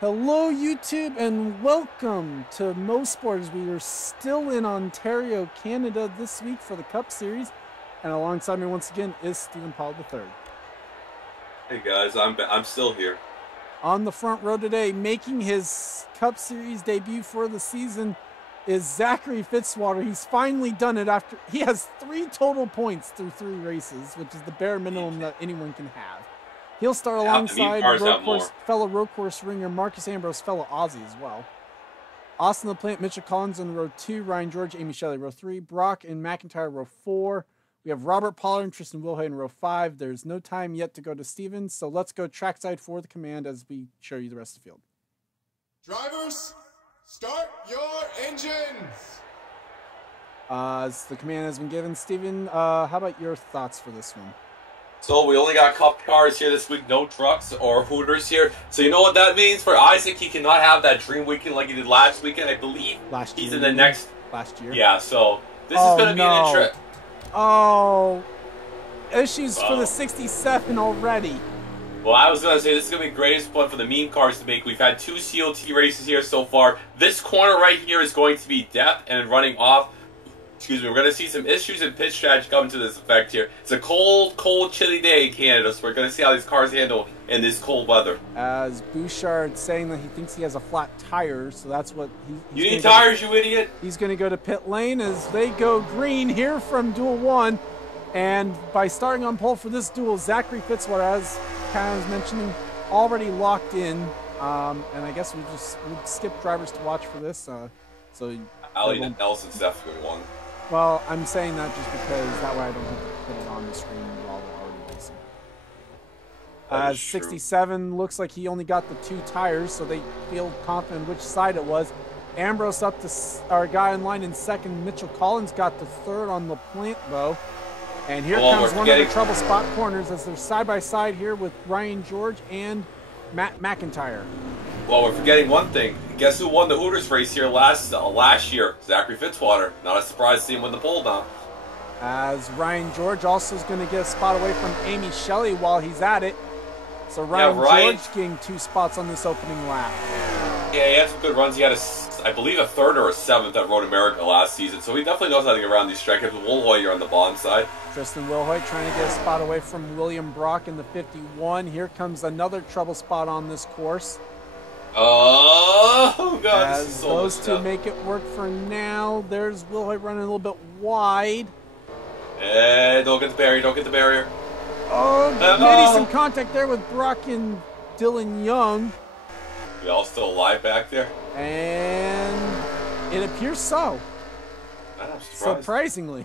Hello YouTube and welcome to Mosport as we are still in Ontario, Canada this week for the Cup Series, and alongside me once again is Stephen Paul III. Hey guys, I'm still here. On the front row today, making his Cup Series debut for the season is Zachary Fitzwater. He's finally done it after he has 3 total points through 3 races, which is the bare minimum that anyone can have. He'll start alongside fellow road course ringer Marcus Ambrose, fellow Aussie as well. Austin LaPlante, Mitchell Collins in row 2, Ryan George, Amy Shelley row 3, Brock and McIntyre row 4. We have Robert Pollard and Tristan Wilhoit in row 5. There's no time yet to go to Stevens, so let's go trackside for the command as we show you the rest of the field. Drivers, start your engines! As the command has been given, Stephen, how about your thoughts for this one? So we only got Cup cars here this week, no trucks or Hooters here. So you know what that means for Isaac? He cannot have that dream weekend like he did last weekend. I believe he's in the next... Last year? Yeah, so this is going to be an interest. Oh, issues for the 67 already. Well, I was going to say this is going to be the greatest one for the mean cars to make. We've had 2 COT races here so far. This corner right here is going to be depth and running off. Excuse me, we're going to see some issues in pitch strategy come to this effect here. It's a cold, chilly day in Canada, so we're going to see how these cars handle in this cold weather. As Bouchard saying that he thinks he has a flat tire, so that's what you need tires, you idiot! He's going to go to pit lane as they go green here from Duel 1. And by starting on pole for this duel, Zachary Fitzwater, as Kat was mentioning, already locked in. And I guess we'll skip drivers to watch for this. So Ali Nelson's definitely won. Well, I'm saying that just because that way I don't have to put it on the screen while we're already racing. As 67 looks like he only got the 2 tires, so they feel confident which side it was. Ambrose up to our guy in line in second. Mitchell Collins got the 3rd on the plant, though. And here comes one of the trouble spot corners as they're side by side here with Ryan George and Matt McIntyre. Well, we're forgetting one thing. Guess who won the Hooters race here last year? Zachary Fitzwater. Not a surprise to see him win the pole now. As Ryan George also is going to get a spot away from Amy Shelley while he's at it. So Ryan George getting 2 spots on this opening lap. Yeah, he had some good runs. He had, I believe, a 3rd or a 7th at Road America last season. So he definitely knows how to get around these stretches with Wilhoit here on the bottom side. Tristan Wilhoit trying to get a spot away from William Brock in the 51. Here comes another trouble spot on this course. Oh, God. As those two make it work for now. There's Wilhoit running a little bit wide. Hey, don't get the barrier. Don't get the barrier. Oh, maybe some contact there with Brock and Dylan Young. We all still alive back there? And it appears so. I'm surprised. Surprisingly.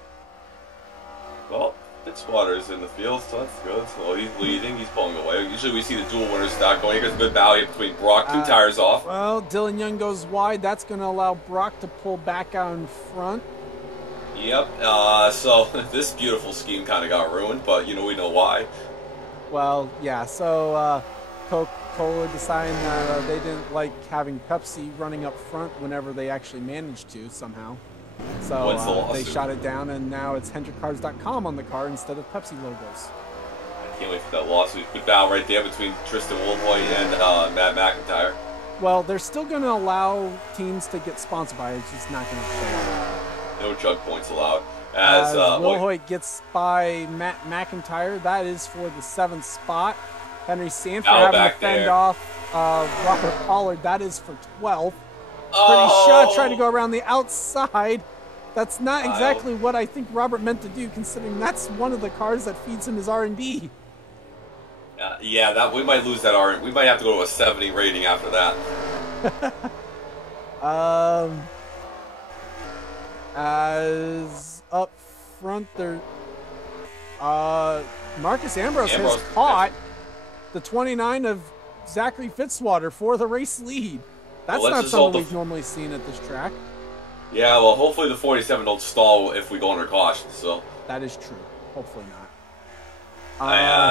Well, Fitzwater's in the field, so that's good. So he's leading, he's pulling away. Usually we see the dual winner stack going. Here's a good battle between Brock, 2 tires off. Well, Dylan Young goes wide. That's going to allow Brock to pull back out in front. Yep, so this beautiful scheme kind of got ruined, but we know why. Well, yeah, so Coca-Cola deciding that they didn't like having Pepsi running up front whenever they actually managed to somehow. So they shot it down, and now it's HendrickCars.com on the car instead of Pepsi logos. I can't wait for that lawsuit. Good battle right there between Tristan Wilhoit and Matt McIntyre. Well, they're still going to allow teams to get sponsored by it. It's just not going to show. No jug points allowed. As Wilhoit gets by Matt McIntyre, that is for the 7th spot. Henry Sanford having to fend off Robert Pollard, that is for 12th. Pretty shot, trying to go around the outside. That's not exactly what I think Robert meant to do, considering that's one of the cars that feeds him his R&D. Yeah, that we might lose that R. We might have to go to a 70 rating after that. As up front there, Marcus Ambrose has caught the 29 of Zachary Fitzwater for the race lead. That's not something we've normally seen at this track. Yeah, well, hopefully the 47 don't stall if we go under caution. So that is true. Hopefully not.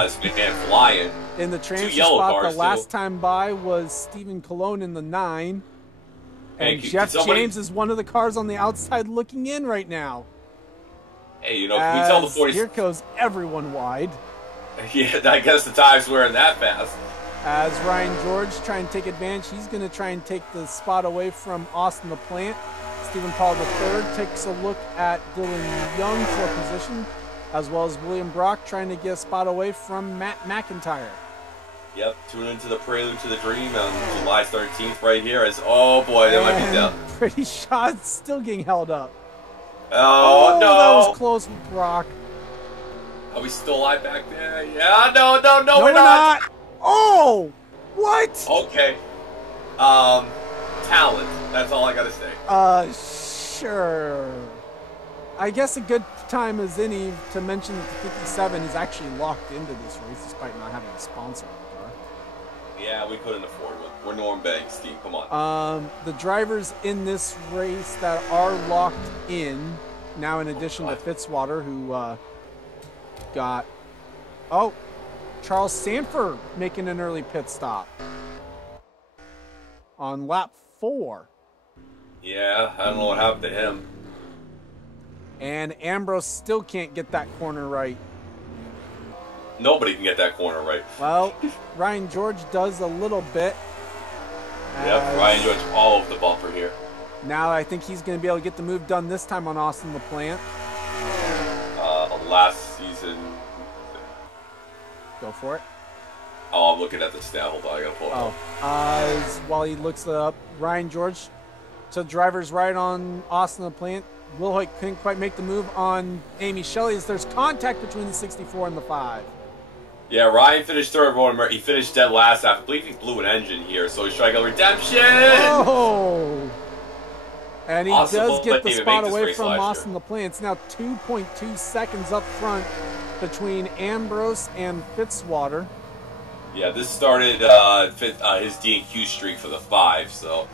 This man flying. In the transfer spot, the last time by was Stephen Colon in the 9. And Jeff James is one of the cars on the outside looking in right now. Hey, you know, can we tell the 47? Here goes everyone wide. Yeah, I guess the time's wearing that fast. As Ryan George trying to take advantage, he's going to try and take the spot away from Austin LaPlante. Stephen Paul III takes a look at Dylan Young for position, as well as William Brock trying to get a spot away from Matt McIntyre. Yep, tune into the Prelude to the Dream on July 13th right here. As oh boy, that might be down. Pretty shot still getting held up. Oh no, that was close with Brock. Are we still alive back there? Yeah, no, we're not. Oh, what? Okay. Talent. That's all I gotta say. Sure. I guess a good time as any to mention that the 57 is actually locked into this race despite not having a sponsor. Yeah, we couldn't afford one. We're Norm Banks, Steve. Come on. The drivers in this race that are locked in now, in addition to Fitzwater, who got Charles Sanford making an early pit stop on lap 4. Yeah, I don't know what happened to him. And Ambrose still can't get that corner right. Nobody can get that corner right. Well, Ryan George does a little bit. Yep, Ryan George all over the bumper here. Now I think he's going to be able to get the move done this time on Austin LaPlante. Last season. Go for it. Oh, I'm looking at the stat. Hold on, I got to pull it up. While he looks it up, Ryan George to driver's right on Austin LaPlante. Will Hoyt couldn't quite make the move on Amy Shelley as there's contact between the 64 and the 5. Yeah, Ryan finished third. He finished dead last. I believe he blew an engine here, so he's trying to go redemption. Oh! And he does get the spot away from Austin LaPlante. It's now 2.2 seconds up front between Ambrose and Fitzwater. Yeah, this started his D&Q streak for the 5, so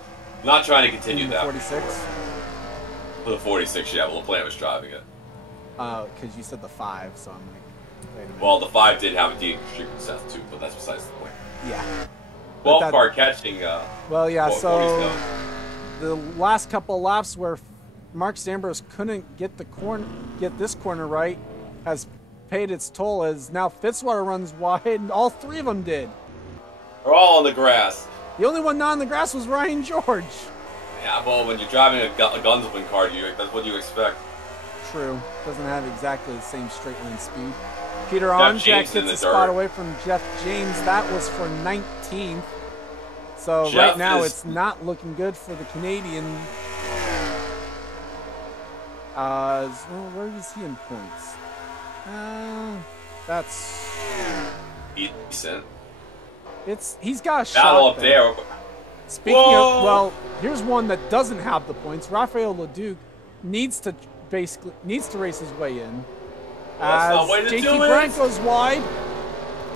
not trying to continue that. 46? For the 46, yeah, well, LaPlante was driving it. Because you said the 5, so I'm like, wait a minute. Well, the 5 did have a D&Q streak with Seth, too, but that's besides the point. Yeah. 12 car catching. Well, yeah, so the last couple laps where Marcus Ambrose couldn't get this corner right has paid its toll, as now Fitzwater runs wide, and all 3 of them did. They're all on the grass. The only one not on the grass was Ryan George. Yeah, well, when you're driving a Gunzelman car, that's what you expect. True. Doesn't have exactly the same straight line speed. Peter Onjak gets a spot away from Jeff James. That was for 19th. So right now it's not looking good for the Canadian. Where is he in points? That's decent. He's got a battle shot up there. Speaking of, well, here's one that doesn't have the points. Rafael Leduc needs to race his way in. Well, as JT Branco's wide.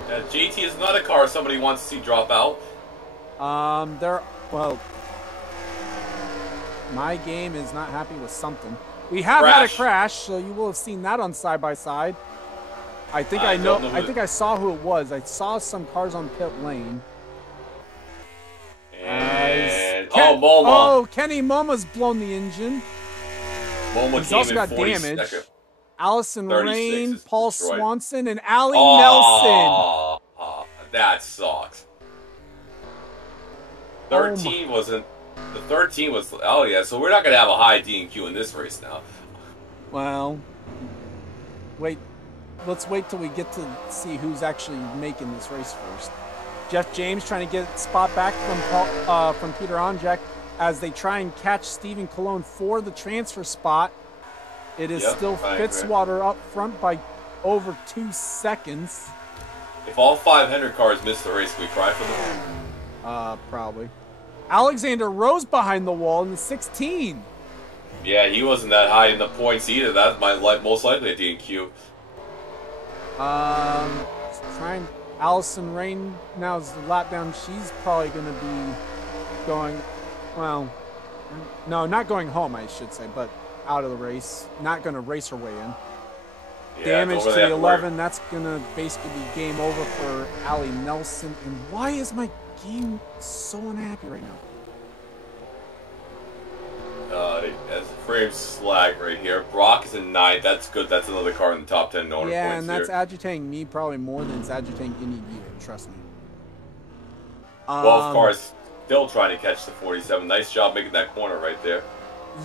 JT is not a car somebody wants to see drop out. My game is not happy with something. We have had a crash, so you will have seen that on side by side. I think I think I saw who it was. I saw some cars on pit lane. And Moma. Kenny Moma's blown the engine. He's also got damage. Allison Rain, Paul destroyed. Swanson, and Allie Nelson. That sucks. 13 wasn't. The 13 was. Oh yeah, so we're not gonna have a high D&Q in this race now. Well, let's wait till we get to see who's actually making this race first. Jeff James trying to get a spot back from Peter Onjak as they try and catch Stephen Colon for the transfer spot. It is Yep, still I agree. Fitzwater up front by over 2 seconds. If all 500 cars miss the race, can we cry for them? Probably. Alexander Rose behind the wall in the 16. Yeah, he wasn't that high in the points either. That's most likely a DQ. Trying. Allison Rain now is the lap down. She's probably going to be going, well, no, not going home, I should say, but out of the race. Not going to race her way in. Yeah, Damage to really the 11. That's going to basically be game over for Allie Nelson. And why is my game so unhappy right now? As the frames slag right here. Brock is in 9th. That's good. That's another car in the top 10 owner Yeah, points and that's here. agitating me probably more than it's agitating any dealer. Trust me. Both cars still trying to catch the 47. Nice job making that corner right there.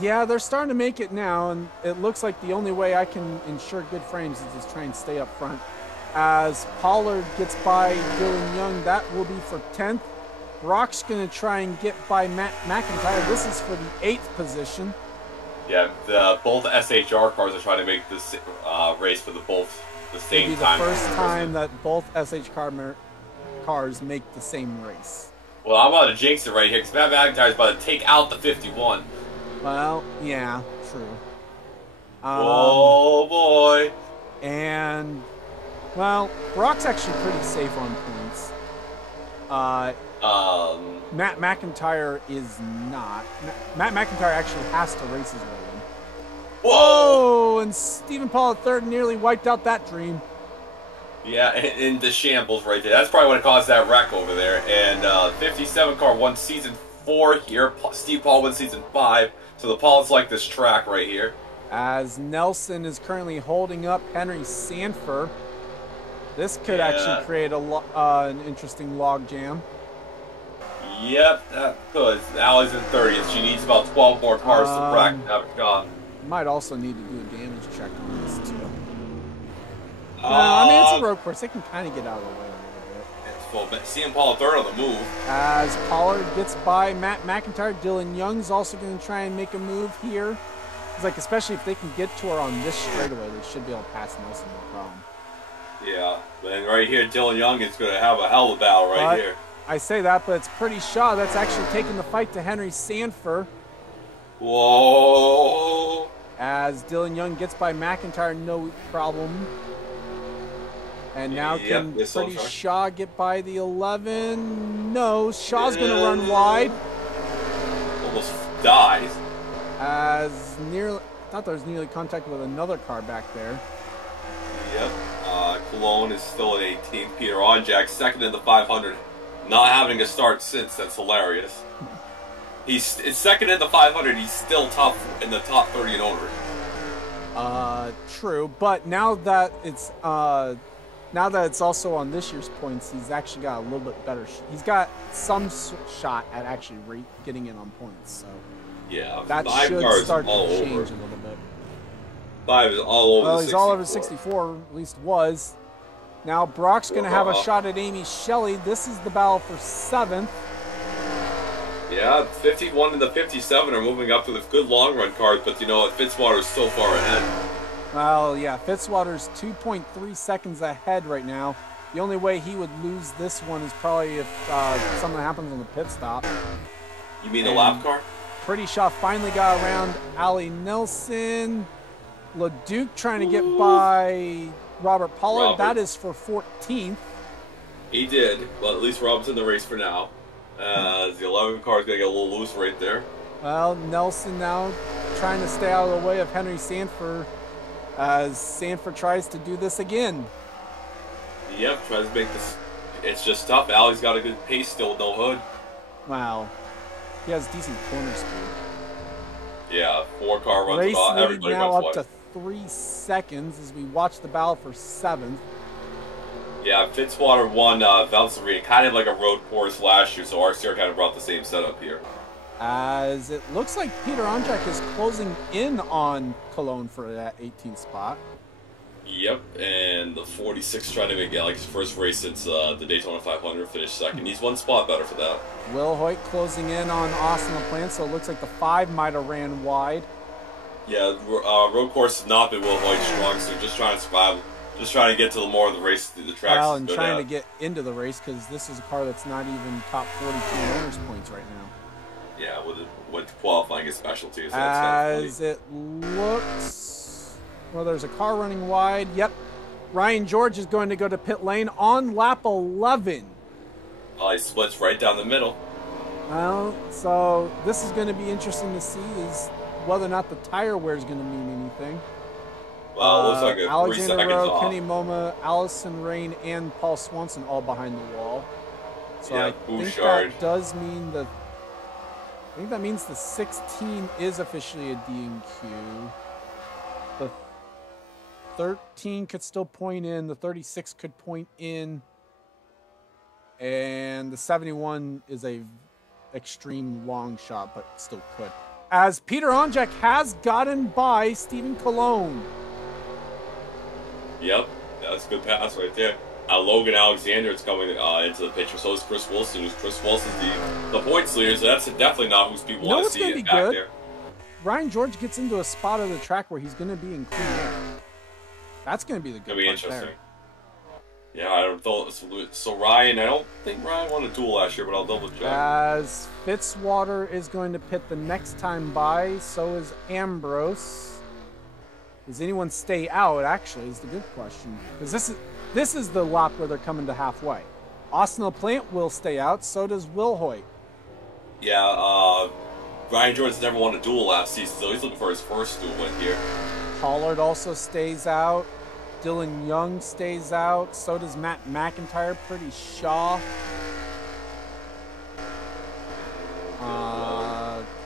Yeah, they're starting to make it now, and it looks like the only way I can ensure good frames is just try and stay up front. As Pollard gets by Dylan Young, that will be for 10th. Brock's going to try and get by Matt McIntyre. This is for the 8th position. Yeah, both SHR cars are trying to make this race for the same It'll be time. the first time that both cars make the same race. Well, I'm about to jinx it right here because Matt McIntyre is about to take out the 51. Well, yeah, true. Oh boy. And, well, Brock's actually pretty safe on points. Matt McIntyre is not. Matt McIntyre actually has to race his way in. Whoa! And Stephen Paul III nearly wiped out that dream. Yeah, in the shambles right there. That's probably what caused that wreck over there. And 57 car won season 4 here. Steve Paul won season 5. So the Pauls like this track right here. As Nelson is currently holding up Henry Sanford. This could actually create an interesting log jam. Yep, that could. Allie's in 30th. She needs about 12 more cars to rack have a shot. Might also need to do a damage check on this too. I mean, it's a road course. They can kind of get out of the way a little bit. CM Paul third on the move. As Pollard gets by Matt McIntyre, Dylan Young's also going to try and make a move here. It's like, especially if they can get to her on this straightaway, they should be able to pass Nelson no problem. Yeah, and right here, Dylan Young is going to have a hell of a battle right here. I say that, but it's Pretty Shaw that's actually taking the fight to Henry Sanford. Whoa! As Dylan Young gets by McIntyre, no problem. And now can Pretty Shaw get by the 11? No, Shaw's going to run wide. Almost dies. As nearly, I thought there was nearly contact with another car back there. Yep. Cologne is still at 18th. Peter Onjak second in the 500. Not having a start since. That's hilarious. It's second in the 500. He's still top in the top 30 in owners. True, but now that it's also on this year's points, he's actually got a little bit better. He's got some shot at actually getting in on points. So yeah, that should start to change a little bit. 5 is all over. Well, he's all over 64. At least was. Now Brock's going to have a shot at Amy Shelley. This is the battle for 7th. Yeah, 51 and the 57 are moving up to the good long run cars, but you know what? Fitzwater's so far ahead. Well, yeah, Fitzwater's 2.3 seconds ahead right now. The only way he would lose this one is probably if something happens on the pit stop. You mean the lap car? Pretty Shaw finally got around Allie Nelson. LeDuc trying to get by Robert Pollard. That is for 14th. He did, but at least Rob's in the race for now. The 11 car is going to get a little loose right there. Well, Nelson now trying to stay out of the way of Henry Sanford as Sanford tries to do this again. Yep, tries to make this. It's just tough. Allie's got a good pace still with no hood. Wow. He has decent corner speed. Yeah, 4 car runs race about. Everybody now runs up wide. to 3 seconds as we watch the battle for 7th. Yeah, Fitzwater won Valkyrie, kind of like a road course last year, so RCR kind of brought the same setup here. As it looks like Peter Onjak is closing in on Cologne for that 18th spot. Yep, and the 46 trying to make it like his first race since the Daytona 500, finished second. He's 1 spot better for that. Will Hoyt closing in on Austin LaPlante, so it looks like the 5 might have ran wide. Yeah, road course has not been Will Hoyt's strong, so just trying to survive. Just trying to get to the more of the race, the tracks. Well, and trying to get into the race because this is a car that's not even top 42 owners points right now. Yeah, with qualifying as specialties. So as it looks, well, there's a car running wide. Yep, Ryan George is going to go to pit lane on lap 11. Oh, he splits right down the middle. Well, so this is going to be interesting to see is whether or not the tire wear is going to mean anything. Well, it looks like a 3 Alexander seconds Rowe, off. Kenny Moma, Allison Rain, and Paul Swanson all behind the wall. So Yeah, I think Bouchard. that does mean I think that means the 16 is officially a DNQ. The 13 could still point in. The 36 could point in. And the 71 is a extreme long shot, but still could. As Peter Onjak has gotten by Stephen Colon. Yep, that's a good pass right there. Logan Alexander is coming into the picture. So is Chris Wilson. Chris Wilson's the points leader, so that's definitely not who people want to see gonna be back good? there. Ryan George gets into a spot of the track where he's going to be in clean air. That's going to be the good Gonna be part interesting. there. Yeah, I don't know. So Ryan, I don't think Ryan won a duel last year, but I'll double check. As Fitzwater is going to pit the next time by, so is Ambrose. Does anyone stay out, actually, is the good question. Because this is the lap where they're coming to halfway. Austin LaPlante will stay out, so does Will Hoyt. Yeah, Ryan George has never won a duel last season, so he's looking for his first duel win here. Pollard also stays out. Dylan Young stays out. So does Matt McIntyre. Pretty Shaw.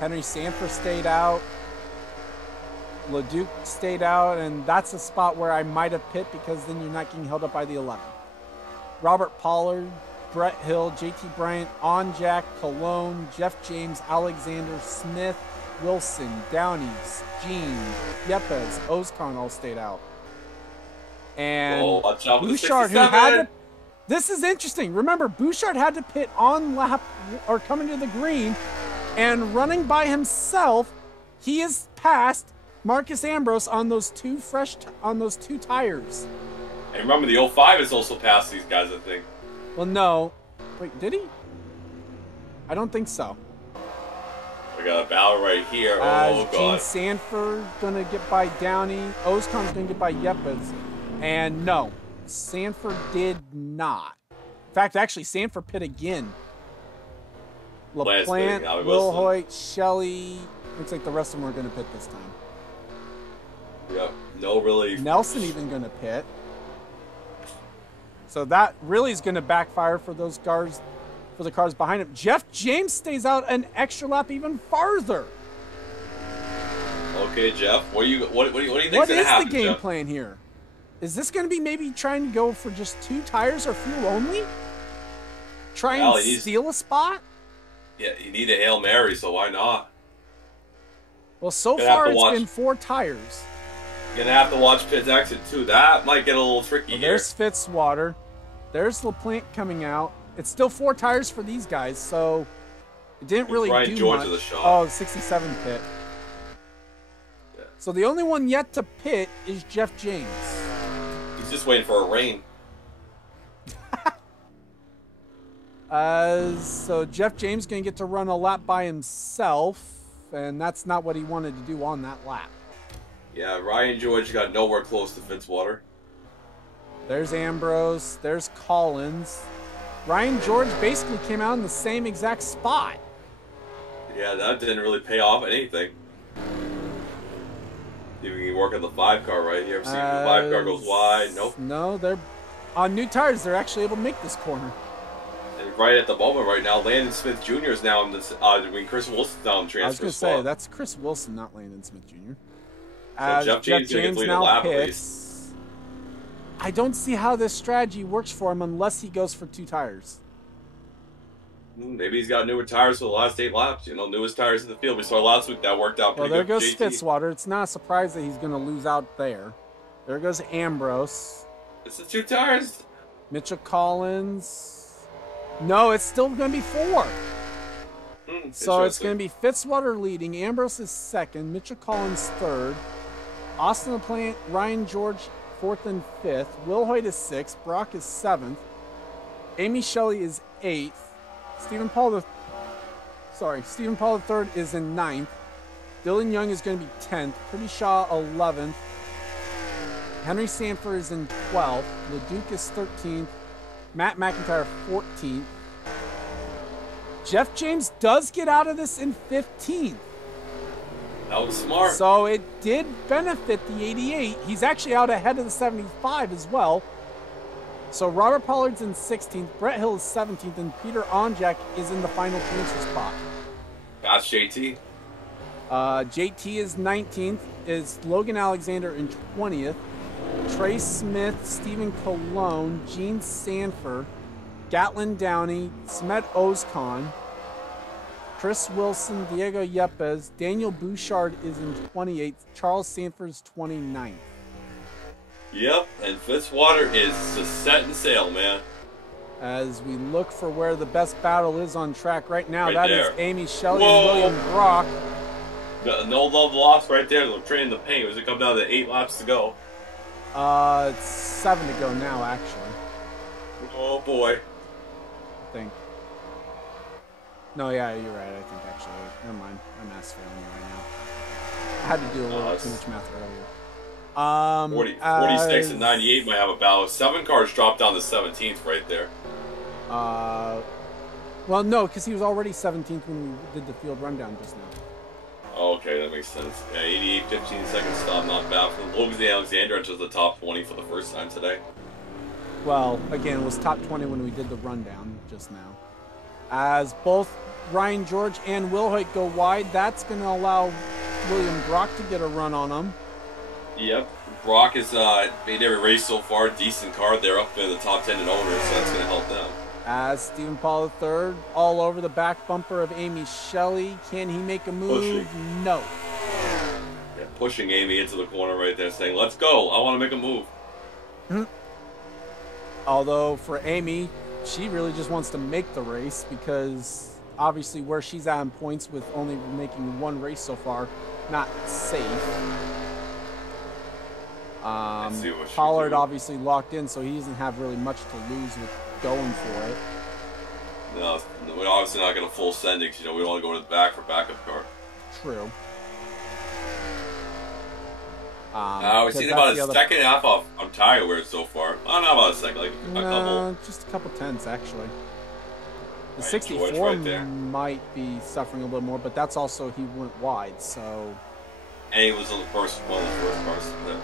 Henry Sanford stayed out. LeDuc stayed out, and that's a spot where I might have pit because then you're not getting held up by the 11. Robert Pollard, Brett Hill, JT Bryant, Onjak, Cologne, Jeff James, Alexander, Smith, Wilson, Downey, Jean, Yepes, Ozcon all stayed out. And watch out for the Bouchard, who 67. had to, this is interesting. Remember, Bouchard had to pit on lap or coming to the green, and running by himself, he is past Marcus Ambrose on those two tires. And remember, the 05 has also passed these guys, I think. Well, no. Wait, did he? I don't think so. We got a battle right here. Oh, Gene God. Sanford gonna get by Downey. Ozcon's gonna get by Yepes. And no, Sanford did not. In fact, actually, Sanford pit again. LaPlante, Will Hoyt, Shelley. Looks like the rest of them are gonna pit this time. Yeah, no relief. Nelson even gonna pit. So that really is gonna backfire for those cars, for the cars behind him. Jeff James stays out an extra lap even farther. Okay, Jeff, what do you think What is is gonna happen, the game Jeff? plan here? Is this going to be maybe trying to go for just 2 tires or fuel only? Try and steal a spot? Yeah, you need a Hail Mary, so why not? Well, so far it's been 4 tires. You're gonna have to watch pit exit too. That might get a little tricky here. There's Fitzwater. There's LaPlante coming out. It's still 4 tires for these guys, so it didn't really Ryan do George much. is a shot. Oh, 67 pit. Yeah. So the only one yet to pit is Jeff James. He's just waiting for a rain. So Jeff James going to get to run a lap by himself, and that's not what he wanted to do on that lap. Yeah, Ryan George got nowhere close to Fitzwater. There's Ambrose. There's Collins. Ryan George basically came out in the same exact spot. Yeah, that didn't really pay off anything. See if we can work on the 5 car right here. See if the 5 car goes wide. Nope. No, they're on new tires. They're actually able to make this corner. And right at the moment right now, Landon Smith Jr. is now in this, Chris Wilson's now in transfer I was going to spot. say, that's Chris Wilson, not Landon Smith Jr. So Jeff James now pits. I don't see how this strategy works for him unless he goes for 2 tires. Maybe he's got newer tires for the last 8 laps. You know, newest tires in the field. We saw last week that worked out Well, pretty there good. goes Fitzwater. It's not a surprise that he's going to lose out there. There goes Ambrose. It's the 2 tires. Mitchell Collins. No, it's still going to be 4. So it's going to be Fitzwater leading, Ambrose is second, Mitchell Collins third, Austin LaPlante, Ryan George fourth and fifth, Will Hoyt is sixth, Brock is seventh, Amy Shelley is eighth, Stephen Paul III is in ninth, Dylan Young is going to be 10th, Pretty Shaw 11th, Henry Sanford is in 12th, LeDuc is 13th, Matt McIntyre 14th. Jeff James does get out of this in 15th. That was smart. So it did benefit the 88. He's actually out ahead of the 75 as well. So Robert Pollard's in 16th, Brett Hill is 17th, and Peter Onjak is in the final transfer spot. That's JT. JT is 19th, is Logan Alexander in 20th, Trey Smith, Stephen Colon, Gene Sanford, Gatlin Downey, Smet Ozcon, Chris Wilson, Diego Yepes, Daniel Bouchard is in 28th, Charles Sanford's 29th. Yep, and Fitzwater is just setting sail, man. As we look for where the best battle is on track right now, that is Amy Shelley Whoa. and William Brock. No love lost right there. They're trading the paint. As it comes down to 8 laps to go. It's 7 to go now, actually. Oh boy. I think. No, yeah, you're right. I think actually. Never mind. I'm ass failing you right now. I had to do a little too much math earlier. 46 and 98 might have a battle. 7 cars dropped down to 17th right there. Well, no, because he was already 17th when we did the field rundown just now. Oh, okay, that makes sense. Yeah, 88, 15 second stop, not bad for Logan Alexander into the top 20 for the first time today. Well, again, it was top 20 when we did the rundown just now. As both Ryan George and Will Hoyt go wide, that's going to allow William Brock to get a run on them. Yep, Brock has made every race so far. Decent car. They're up in the top 10 in owners, so that's going to help them. As Stephen Paul III all over the back bumper of Amy Shelley. Can he make a move? Pushing. No. Yeah, pushing Amy into the corner right there, saying, let's go. I want to make a move. Although for Amy, she really just wants to make the race because obviously where she's at in points with only making 1 race so far, not safe. Pollard obviously locked in, so he doesn't have really much to lose with going for it. No, we're obviously not going to full send it because, we don't want to go to the back for backup car. True. We've seen about a second half off on tire wear so far. Oh, not about a second, like a couple. Just a couple tenths actually. The Right, 64 right there. might be suffering a little more, but that's also he went wide, so. And he was one of the first cars there.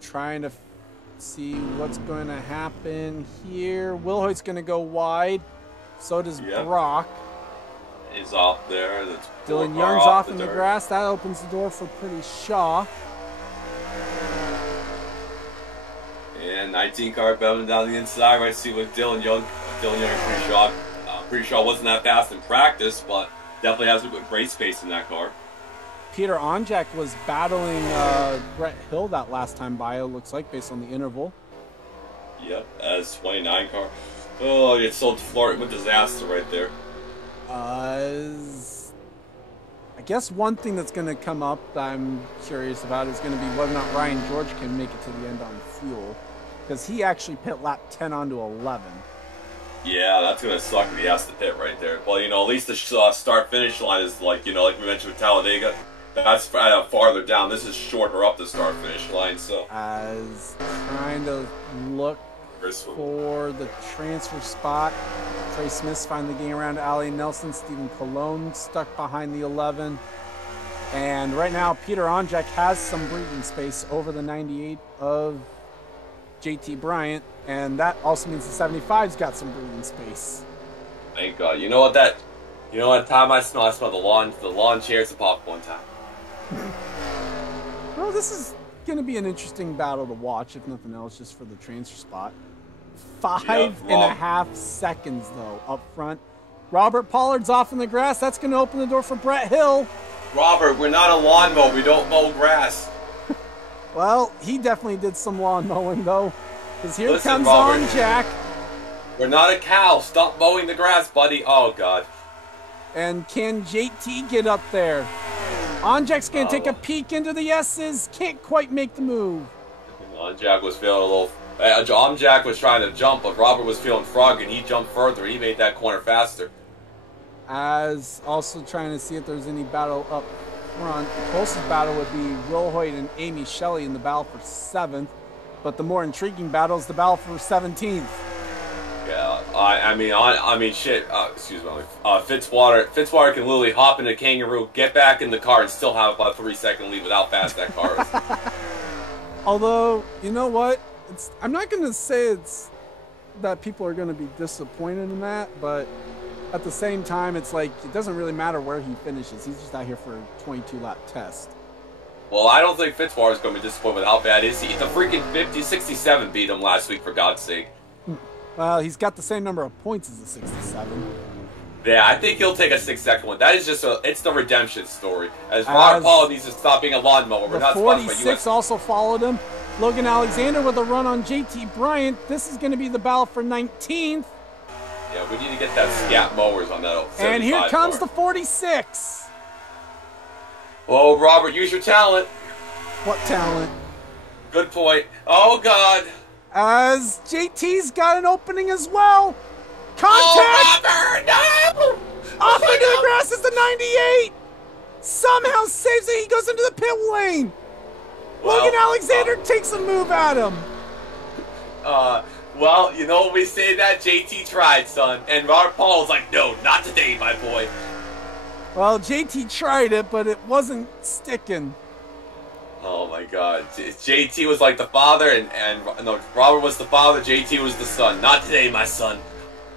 Trying to see what's going to happen here. Will Hoyt's going to go wide. So does Brock. He's off there. Dylan Young's off in the grass. That opens the door for Pretty Shaw. And 19 car beveling down the inside. Right, see with Dylan Young and Pretty Shaw. Pretty Shaw wasn't that fast in practice, but definitely has a great space in that car. Peter Onjak was battling Brett Hill that last time by, it looks like, based on the interval. Yep, as 29 car. Oh, it's so flirting with disaster right there. I guess one thing that's going to come up that I'm curious about is going to be whether or not Ryan George can make it to the end on fuel. Because he actually pit lap 10 onto 11. Yeah, that's going to suck if he has to pit right there. Well, at least the start-finish line is like we mentioned with Talladega. That's farther down. This is shorter up the start-finish line, so. As trying to look for the transfer spot. Trey Smith's finally getting around to Ali Nelson. Stephen Colon stuck behind the 11. And right now, Peter Onjak has some breathing space over the 98 of JT Bryant. And that also means the 75's got some breathing space. Thank God. You know what time I smell? I smell the lawn chairs and popcorn time. Well, this is going to be an interesting battle to watch, if nothing else, just for the transfer spot. 5.5 seconds, though, up front. Robert Pollard's off in the grass. That's going to open the door for Brett Hill. Robert, we're not a lawn mower. We don't mow grass. Well, he definitely did some lawn mowing, though. Because here comes Onjak. We're not a cow. Stop mowing the grass, buddy. Oh, God. And can JT get up there? Onjak's going to take a peek into the S's. Can't quite make the move. Onjak was feeling a little... Onjak was trying to jump, but Robert was feeling frog, and he jumped further. He made that corner faster. As also trying to see if there's any battle up front. The closest battle would be Will Hoyt and Amy Shelley in the battle for 7th. But the more intriguing battle is the battle for 17th. Yeah, I mean, shit. Excuse me. Fitzwater can literally hop in a kangaroo, get back in the car, and still have about a 3-second lead without fast that car is. Although, you know what? I'm not going to say it's that people are going to be disappointed in that, but at the same time, it's like it doesn't really matter where he finishes. He's just out here for a 22-lap test. Well, I don't think Fitzwater is going to be disappointed with how bad is he. The freaking 67 beat him last week, for God's sake. Well, he's got the same number of points as the 67. Yeah, I think he'll take a 6-second one. That is just it's the redemption story. As Ron Paul needs to stop being a lawnmower. We're not sponsored by 46 also followed him. Logan Alexander with a run on JT Bryant. This is going to be the battle for 19th. Yeah, we need to get that scat mowers on that 75 And here comes car. the 46. Oh, Robert, use your talent. What talent? Good point. Oh, God. As JT's got an opening as well. Contact! Oh, Robert, no! Off into the grass is the 98. Somehow saves it. He goes into the pit lane. Well, Logan Alexander takes a move at him. Well, you know, we say that JT tried, son. And Robert Paul was like, no, not today, my boy. Well, JT tried it, but it wasn't sticking. Oh, my God. JT was like the father, and no, Robert was the father, JT was the son. Not today, my son.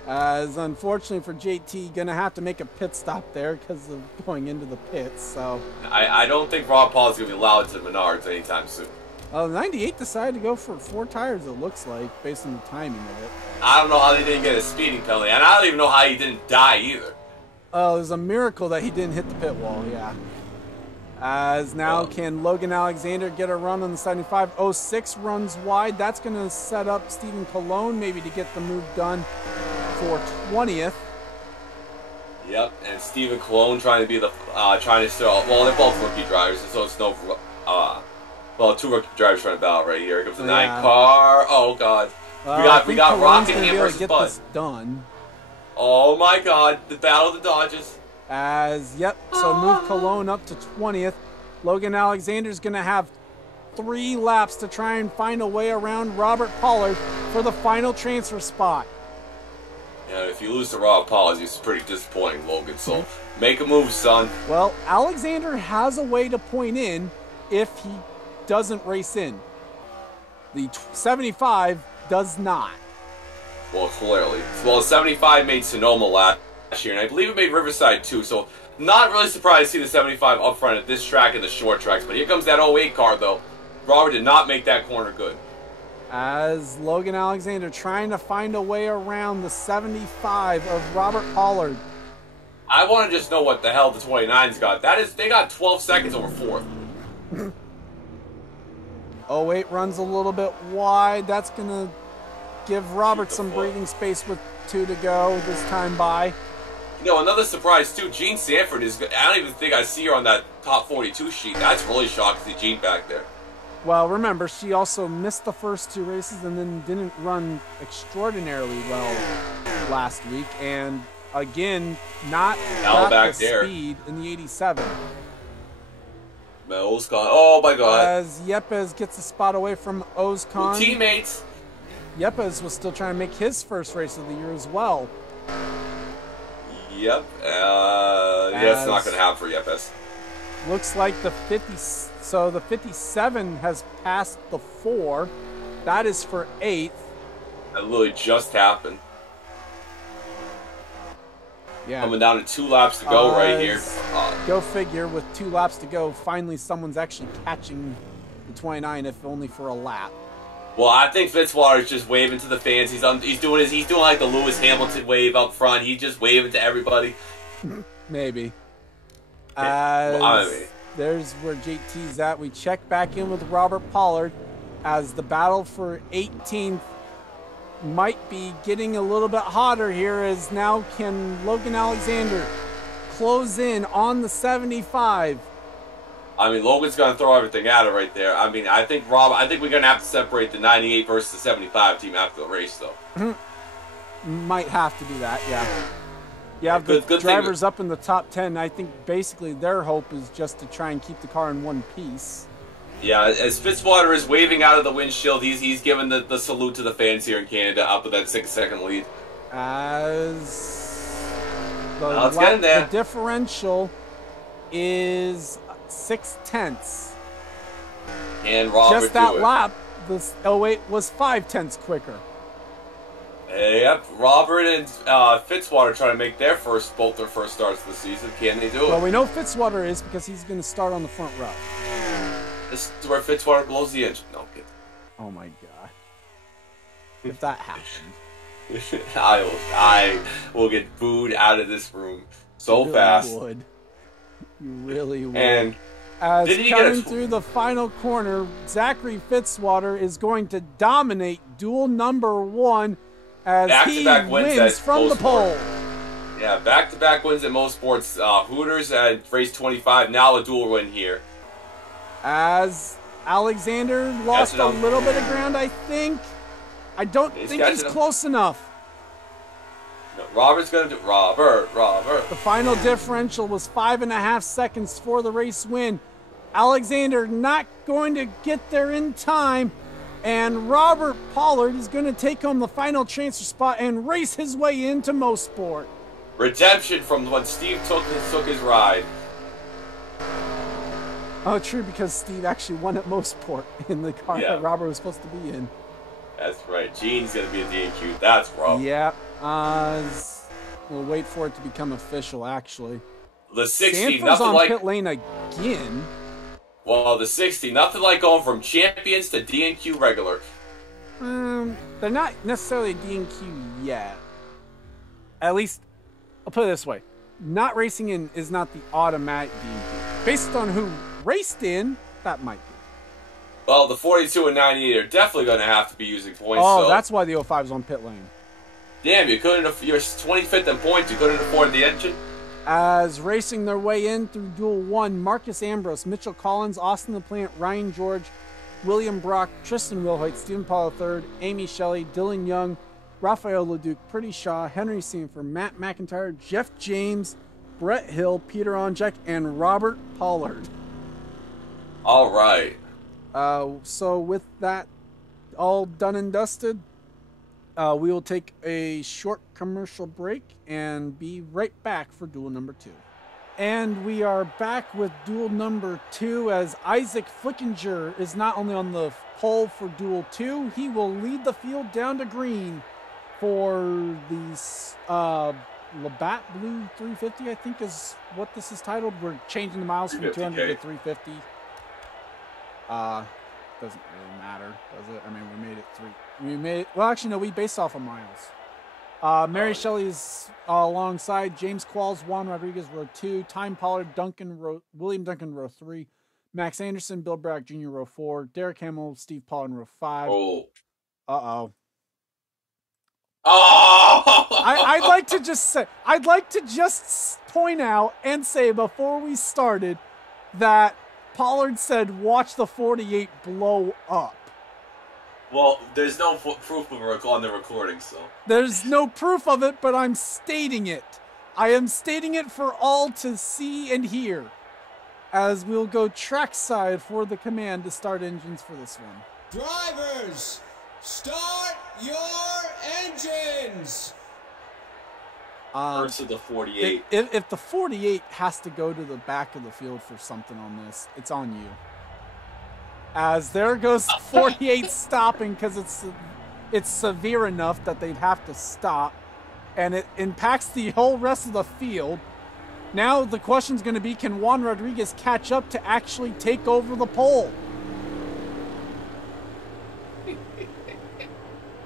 As unfortunately for JT, gonna have to make a pit stop there because of going into the pits. So I don't think Rob Paul is gonna be allowed to Menards anytime soon. 98 decided to go for 4 tires. It looks like based on the timing of it. I don't know how they didn't get a speeding penalty, and I don't even know how he didn't die either. Oh, it was a miracle that he didn't hit the pit wall. Yeah. As now can Logan Alexander get a run on the 75? 06 runs wide. That's gonna set up Stephen Colon maybe to get the move done for 20th. Yep, and Stephen Colon trying to be the trying to sell. Well, they're both rookie drivers, so it's no. Well, 2 rookie drivers trying to battle right here. Here comes the 9 car. Oh God, we got Rockingham versus Bud. This done. Oh my God, the battle of the Dodges. As so move Cologne up to 20th. Logan Alexander's gonna have 3 laps to try and find a way around Robert Pollard for the final transfer spot. Yeah, if you lose to Rob Paul, it's pretty disappointing, Logan. So make a move, son. Well, Alexander has a way to point in if he doesn't race in. The 75 does not. Well, clearly. Well, the 75 made Sonoma last year, and I believe it made Riverside too. So not really surprised to see the 75 up front at this track and the short tracks. But here comes that 08 car, though. Robert did not make that corner good. As Logan Alexander trying to find a way around the 75 of Robert Pollard. I want to just know what the hell the 29's got. They got 12 seconds over 4th. 08 runs a little bit wide. That's going to give Robert some breathing space with 2 to go this time by. You know, another surprise, too. Jean Sanford is... I don't even think I see her on that top 42 sheet. That's really shocking to see Jean back there. Well, remember, she also missed the first 2 races and then didn't run extraordinarily well last week. And, again, not got the speed in the 87. Ozcon. Oh, my God. As Yepes gets a spot away from Ozcon. Teammates. Yepes was still trying to make his first race of the year as well. Yep. Yeah, it's not going to happen for Yepes. Looks like the 50... So the 57 has passed the 4. That is for 8th. That literally just happened. Yeah. Coming down to 2 laps to go right here. Go figure, with 2 laps to go, finally someone's actually catching the 29, if only for a lap. Well, I think Fitzwater's just waving to the fans. He's doing like the Lewis Hamilton wave up front. He's just waving to everybody. Maybe. There's where JT's at. We check back in with Robert Pollard as the battle for 18th might be getting a little bit hotter here, as now can Logan Alexander close in on the 75. I mean, Logan's going to throw everything at it right there. I mean, I think we're going to have to separate the 98 versus the 75 team after the race, though. Might have to do that, yeah. Yeah, the drivers up in the top 10, I think basically their hope is just to try and keep the car in one piece. Yeah, as Fitzwater is waving out of the windshield, he's giving the salute to the fans here in Canada up with that 6-second lead. As the differential is 0.6. And Robert just that lap, this 08 was 0.5 quicker. Yep, Robert and Fitzwater trying to make both their first starts of the season. Can they do it? Well, we know Fitzwater is because he's going to start on the front row. This is where Fitzwater blows the engine. No, kid. Oh my god! If that happened, I will get booed out of this room so fast. You really would. And as coming through the final corner, Zachary Fitzwater is going to dominate duel number 1 as he wins from the pole. Yeah, back-to-back wins at Mosport's. Hooters at race 25. Now a dual win here. As Alexander lost a little bit of ground, I think. I don't think he's close enough. No, Robert's going to do Robert. The final differential was 5.5 seconds for the race win. Alexander not going to get there in time. And Robert Pollard is going to take home the final transfer spot and race his way into Mosport. Redemption from when Steve took his ride. Oh, true, because Steve actually won at Mosport in the car that Robert was supposed to be in. That's right. Gene's going to be a DNQ. That's rough. Yeah. We'll wait for it to become official, actually. The 60, Sanford's nothing on like pit lane again. Well, the 60, nothing like going from champions to DNQ regular. They're not necessarily DNQ yet. At least, I'll put it this way. Not racing in is not the automatic DNQ. Based on who raced in, that might be. Well, the 42 and 98 are definitely going to have to be using points. Oh, so that's why the 05 is on pit lane. Damn, you're 25th in points. You couldn't afford the engine? As racing their way in through Duel 1, Marcus Ambrose, Mitchell Collins, Austin LaPlante, Ryan George, William Brock, Tristan Wilhoit, Stephen Paul III, Amy Shelley, Dylan Young, Raphael Leduc, Pretty Shaw, Henry Sanford, Matt McIntyre, Jeff James, Brett Hill, Peter Onjek, and Robert Pollard. All right. So with that all done and dusted, we will take a short commercial break and be right back for duel number 2. And we are back with duel number 2 as Isaac Flickinger is not only on the pole for duel 2, he will lead the field down to green for the Labatt Blue 350, I think is what this is titled. We're changing the miles from 200 to 350. Doesn't really matter, does it? I mean, we made it. Well, actually, no, we based off of miles. Mary Shelley's alongside James Qualls, Juan Rodriguez, row 2, Time Pollard, William Duncan, row 3, Max Anderson, Bill Bragg Jr., row 4, Derek Hamill, Steve Paul in row 5. Oh. Uh-oh. Oh! I'd like to just point out and say before we started that Pollard said, watch the 48 blow up. Well, there's no proof of it on the recording, so. There's no proof of it, but I'm stating it. I am stating it for all to see and hear. As we'll go trackside for the command to start engines for this one. Drivers, start your engines! Versus the 48. If the 48 has to go to the back of the field for something on this, it's on you. As there goes 48 stopping because it's severe enough that they'd have to stop, and it impacts the whole rest of the field. Now the question's going to be, can Juan Rodriguez catch up to actually take over the pole?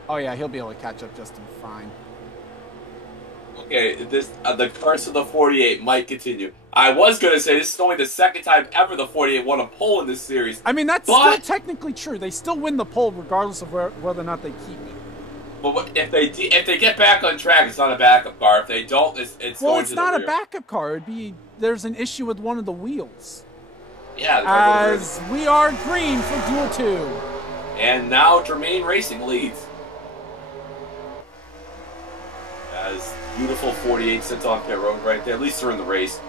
Oh yeah, he'll be able to catch up just fine. Okay, the curse of the 48 might continue. I was going to say this is only the second time ever the 48 won a pole in this series. I mean, that's still technically true. They still win the pole regardless of whether or not they keep it. But if they get back on track, it's not a backup car. If they don't, it's well, going it's to not the a rear. backup car. It'd be there's an issue with one of the wheels. Yeah. As we are green for Duel 2. And now Germain Racing leads. As beautiful 48 sits on pit road right there. At least they're in the race.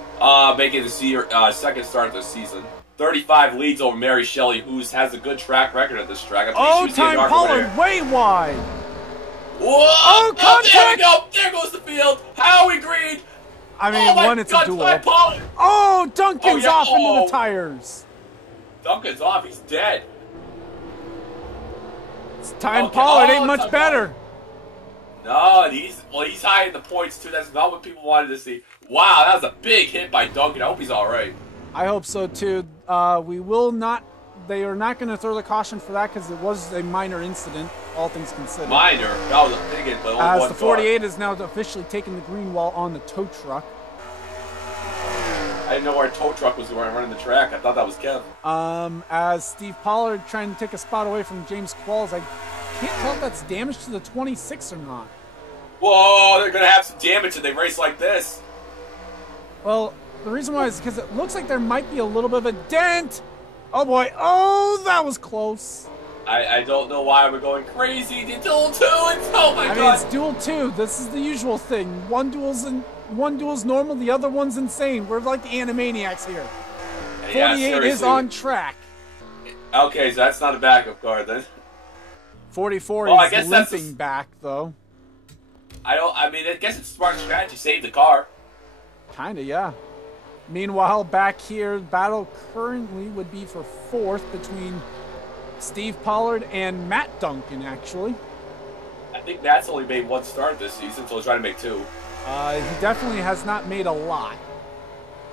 Making the second start this season. 35 leads over Mary Shelley, who has a good track record at this track. Oh, Time Pollard way wide. Whoa! Oh, contact! There we go. There goes the field. Howie Green. I mean, one, it's a duel. Oh, Duncan's off into the tires. Duncan's off. He's dead. It's Time Pollard ain't much better. No, he's high in the points too. That's not what people wanted to see. Wow, that was a big hit by Duncan. I hope he's all right. I hope so too. We will not. They are not going to throw the caution for that because it was a minor incident, all things considered. Minor. That was a big hit, but only as one the 48 is now officially taking the green wall on the tow truck. I didn't know where a tow truck was running the track. I thought that was Kev. As Steve Pollard trying to take a spot away from James Qualls. I can't tell if that's damage to the 26 or not. Whoa, they're going to have some damage if they race like this. Well, the reason why is because it looks like there might be a little bit of a dent. Oh boy, oh, that was close. I don't know why we're going crazy. The Duel 2, oh my God. I mean, it's Duel 2. This is the usual thing. One duel's normal, the other one's insane. We're like the Animaniacs here. 48 is on track. Okay, so that's not a backup car then. 44 is limping back, though. I guess it's a smart strategy. Save the car. Kinda, yeah. Meanwhile, back here, battle currently would be for fourth between Steve Pollard and Matt Duncan, actually. I think Matt's only made one start this season, so he'll try to make two. He definitely has not made a lot.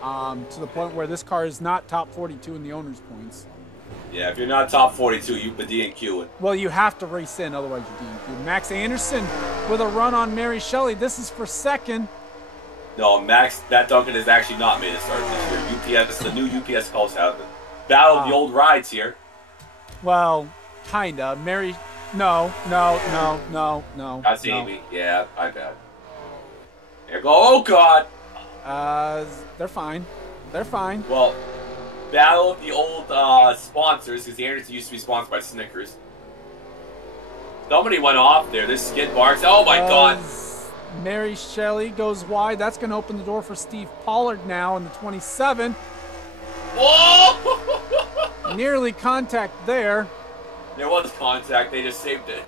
To the point where this car is not top 42 in the owner's points. Yeah, if you're not top 42, you've been DNQing. Well, you have to race in, otherwise you're DNQ. Max Anderson with a run on Mary Shelley. This is for second. No, Matt Duncan has actually not made a start this year. UPS, the new UPS calls have it. Battle of the old rides here. Well, kinda. No. That's Amy. Yeah, I bet. Here go. Oh, God. They're fine. They're fine. Well, battle of the old sponsors, because the Anderson used to be sponsored by Snickers. Somebody went off there. This skid marks. Oh, my God. Mary Shelley goes wide. That's going to open the door for Steve Pollard now in the 27. Whoa! Nearly contact there. There was contact. They just saved it.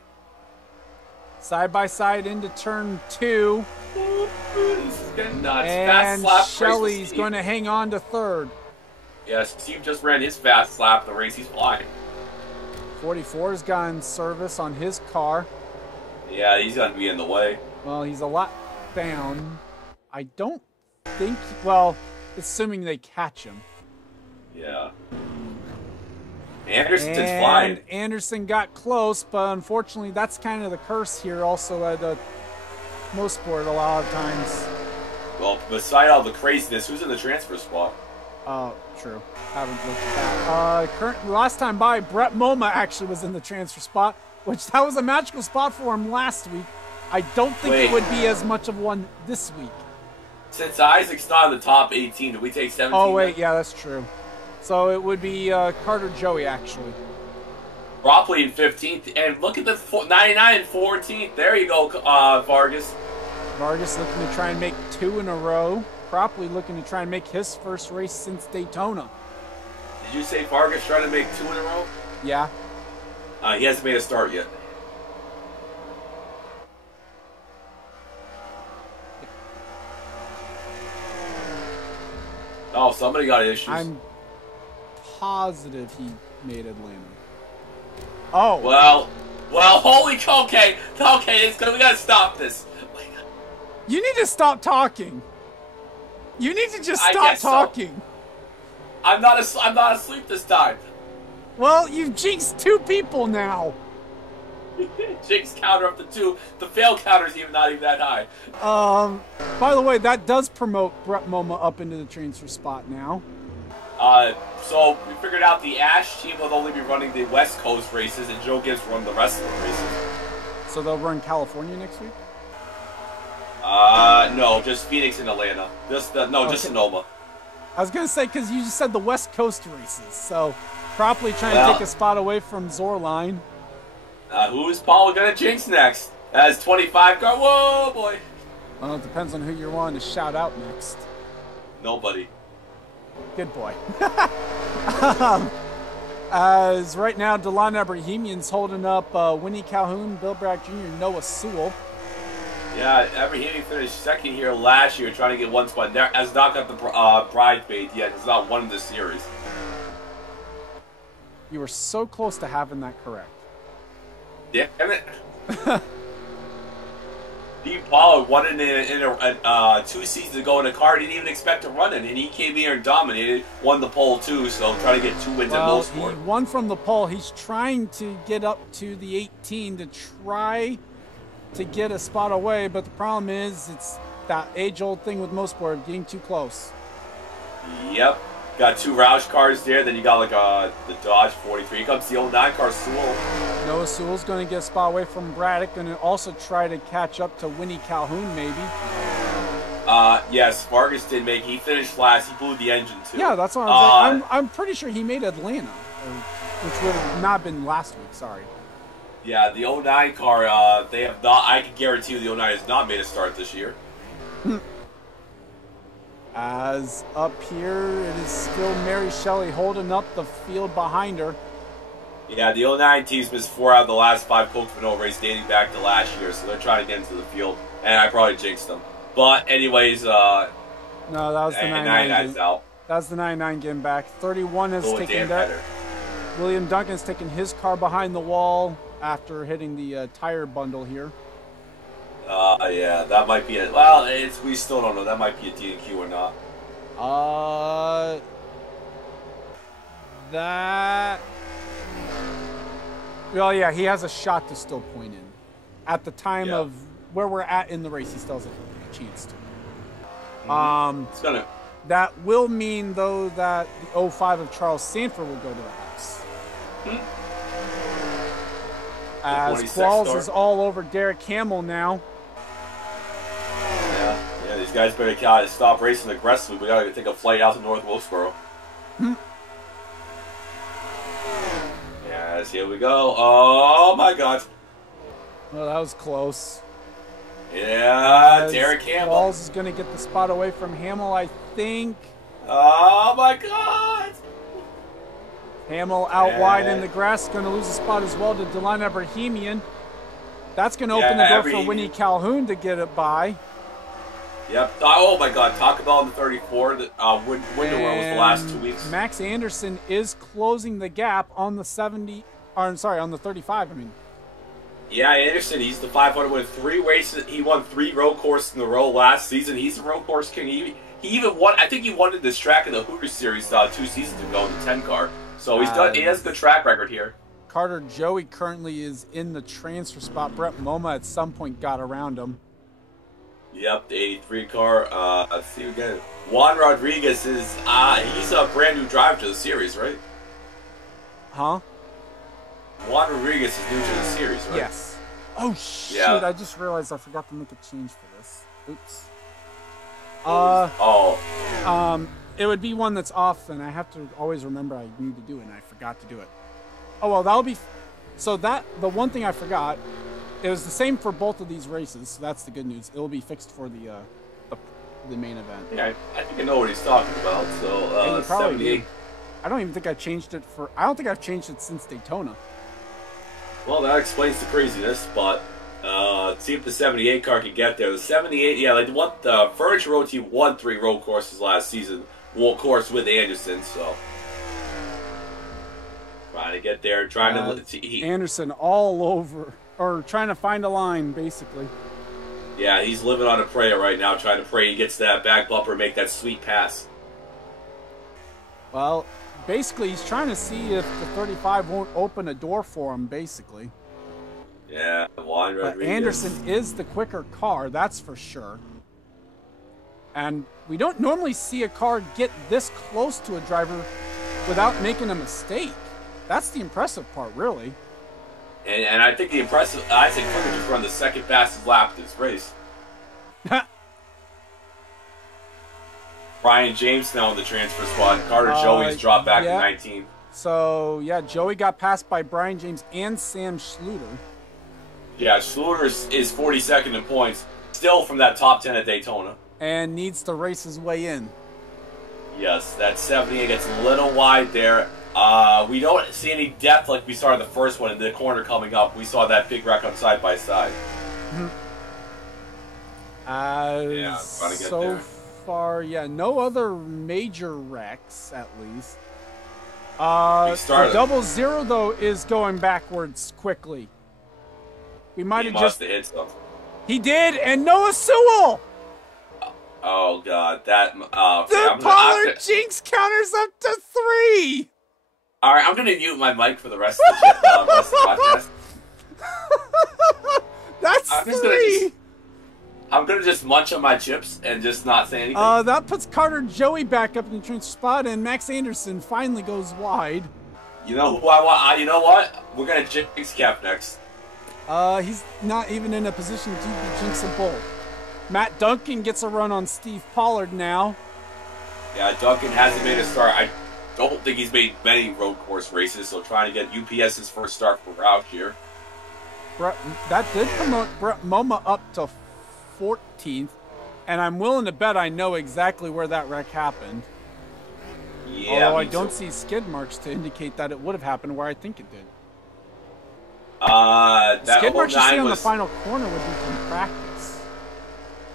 Side by side into turn 2. This is getting nuts. And fast slap Shelley's going to hang on to third. Yes, Steve just ran his fast slap. The race he's flying. 44's gotten service on his car. Yeah, he's going to be in the way. Well, he's a lot down. I don't think... Well, assuming they catch him. Yeah. Anderson's flying. Anderson got close, but unfortunately that's kind of the curse here also at Mosport a lot of times. Well, beside all the craziness, who's in the transfer spot? Oh, true. Haven't looked at that. Last time by, Brett Moma actually was in the transfer spot, which that was a magical spot for him last week. I don't think it would be as much of one this week. Since Isaac's not in the top 18, did we take 17? Oh, wait, yeah, that's true. So it would be Carter Joey, actually. Bropley in 15th. And look at the 99 and 14th. There you go, Vargas. Vargas looking to try and make 2 in a row. Properly looking to try and make his first race since Daytona. Did you say Vargas trying to make 2 in a row? Yeah. He hasn't made a start yet. Oh, somebody got issues. I'm positive he made Atlanta. Oh. Well, holy okay, we gotta stop this. You need to stop talking. You need to just stop talking. So. I'm not asleep this time. Well, you've jinxed 2 people now. Jinx counter up to 2. The fail counter's not even that high. By the way, that does promote Brett Moma up into the transfer spot now. So we figured out the Ash team will only be running the West Coast races, and Joe Gibbs run the rest of the races. So they'll run California next week? No, just Phoenix and Atlanta. Just Sonoma. I was going to say, because you just said the West Coast races, so probably trying to take a spot away from Zorline. Who is Paul going to jinx next? As 25 car. Whoa, boy. Well, it depends on who you're wanting to shout out next. Nobody. Good boy. As right now, Delon Abrahamian's holding up Winnie Calhoun, Bill Bragg Jr., Noah Sewell. Yeah, Abrahamian finished second here last year, trying to get one spot. There has not got the bridesmaid yet. It's not won the series. You were so close to having that correct. Damn it. Dean Pollard won it in 2 seasons ago in a car he didn't even expect to run it, and he came here and dominated, won the pole too, so trying to get 2 wins at Mosport. He won from the pole. He's trying to get up to the 18 to try to get a spot away, but the problem is it's that age-old thing with Mosport, getting too close. Yep. Got 2 Roush cars there, then you got like the Dodge 43. Here comes the 09 car, Sewell. Noah Sewell's going to get a spot away from Braddock, and also try to catch up to Winnie Calhoun, maybe. Yes, Vargas did make. He finished last. He blew the engine too. Yeah, that's what I'm saying. I'm pretty sure he made Atlanta, which would have not been last week. Sorry. Yeah, the 09 car. They have not. I can guarantee you, the 09 has not made a start this year. As up here, it is still Mary Shelley holding up the field behind her. Yeah, the 09 team's missed 4 out of the last 5 Coke Vanilla races dating back to last year, so they're trying to get into the field, and I probably jinxed them. But anyways, no, that was the 99's out. That was the 99 getting back. 31 has taken that. William Duncan's taken his car behind the wall after hitting the tire bundle here. Yeah, that might be it. Well, we still don't know. That might be a DQ or not. That. Well, yeah, he has a shot to still point in. At the time of where we're at in the race, he still has a chance to. It's gonna. That will mean, though, that the 05 of Charles Sanford will go to the house. As Qualls is all over Derek Hamill now. Yeah, these guys better stop racing aggressively. We gotta take a flight out to North Wilkesboro. Yes, here we go. Oh my God. Well, that was close. Yeah, Derek Hamill. Qualls is going to get the spot away from Hamill, I think. Oh my God. Hamill out wide in the grass, going to lose a spot as well to Delon Abrahamian. That's going to open the door for Winnie Calhoun to get it by. Yep. Oh my God. Talk about the 34. Winter was the last 2 weeks. Max Anderson is closing the gap on the 70. Or, I'm sorry, on the 35. I mean. Yeah, Anderson. He's the 500 with 3 races. He won 3 road courses in a row last season. He's the road course king. He even won. I think he won in this track in the Hooters Series 2 seasons ago in the 10 car. So he's done. He has a good track record here. Carter Joey currently is in the transfer spot. Brett Moma at some point got around him. Yep, the 83 car. Let's see again. Juan Rodriguez is he's a brand new driver to the series, right? Huh? Juan Rodriguez is new to the series, right? Yes. Oh shit! Yeah. I just realized I forgot to make a change for this. Oops. It would be one that's off, and I have to always remember I need to do it, and I forgot to do it. Oh well, that'll be. So the one thing I forgot. It was the same for both of these races, so that's the good news. It will be fixed for the main event. Yeah, I think I know what he's talking about. So, 78. I don't even think I changed it for. I don't think I've changed it since Daytona. Well, that explains the craziness, but see if the 78 car can get there. The 78, yeah, like the Furniture Road team won 3 road courses last season. Well, course with Anderson, so trying to get there, Anderson all over. Or trying to find a line, basically. Yeah, he's living on a prayer right now, trying to pray he gets that back bumper and make that sweet pass. Well, basically, he's trying to see if the 35 won't open a door for him, basically. Yeah, Juan Rodriguez. But Anderson is the quicker car, that's for sure. And we don't normally see a car get this close to a driver without making a mistake. That's the impressive part, really. And I think the impressive, I think Clifford just run the second fastest lap this race. Brian James now in the transfer squad. Carter Joey has dropped back to 19. So, yeah, Joey got passed by Brian James and Sam Schluter. Yeah, Schluter is 42nd in points, still from that top 10 at Daytona. And needs to race his way in. Yes, that 78 gets a little wide there. We don't see any depth like we saw in the first one in the corner coming up. We saw that big wreck on side by side. Yeah, trying to get so there. far, yeah, no other major wrecks at least. The double zero though is going backwards quickly. We might have just hit something. He did, and Noah Sewell. Oh god, that the Pollard Jinx counters up to 3. All right, I'm gonna mute my mic for the rest of the podcast. That's 3. I'm gonna just munch on my chips and just not say anything. That puts Carter Joey back up in the transfer spot, and Max Anderson finally goes wide. You know who I want? You know what? We're gonna jinx Cap next. He's not even in a position to be jinxable. Matt Duncan gets a run on Steve Pollard now. Yeah, Duncan hasn't made a start. I don't think he's made many road course races, so trying to get UPS's first start for Roush here. That did promote Brett Moma up to 14th, and I'm willing to bet I know exactly where that wreck happened. Yeah, although I don't see skid marks to indicate that it would have happened where I think it did. That skid marks you see on the final corner would be from practice.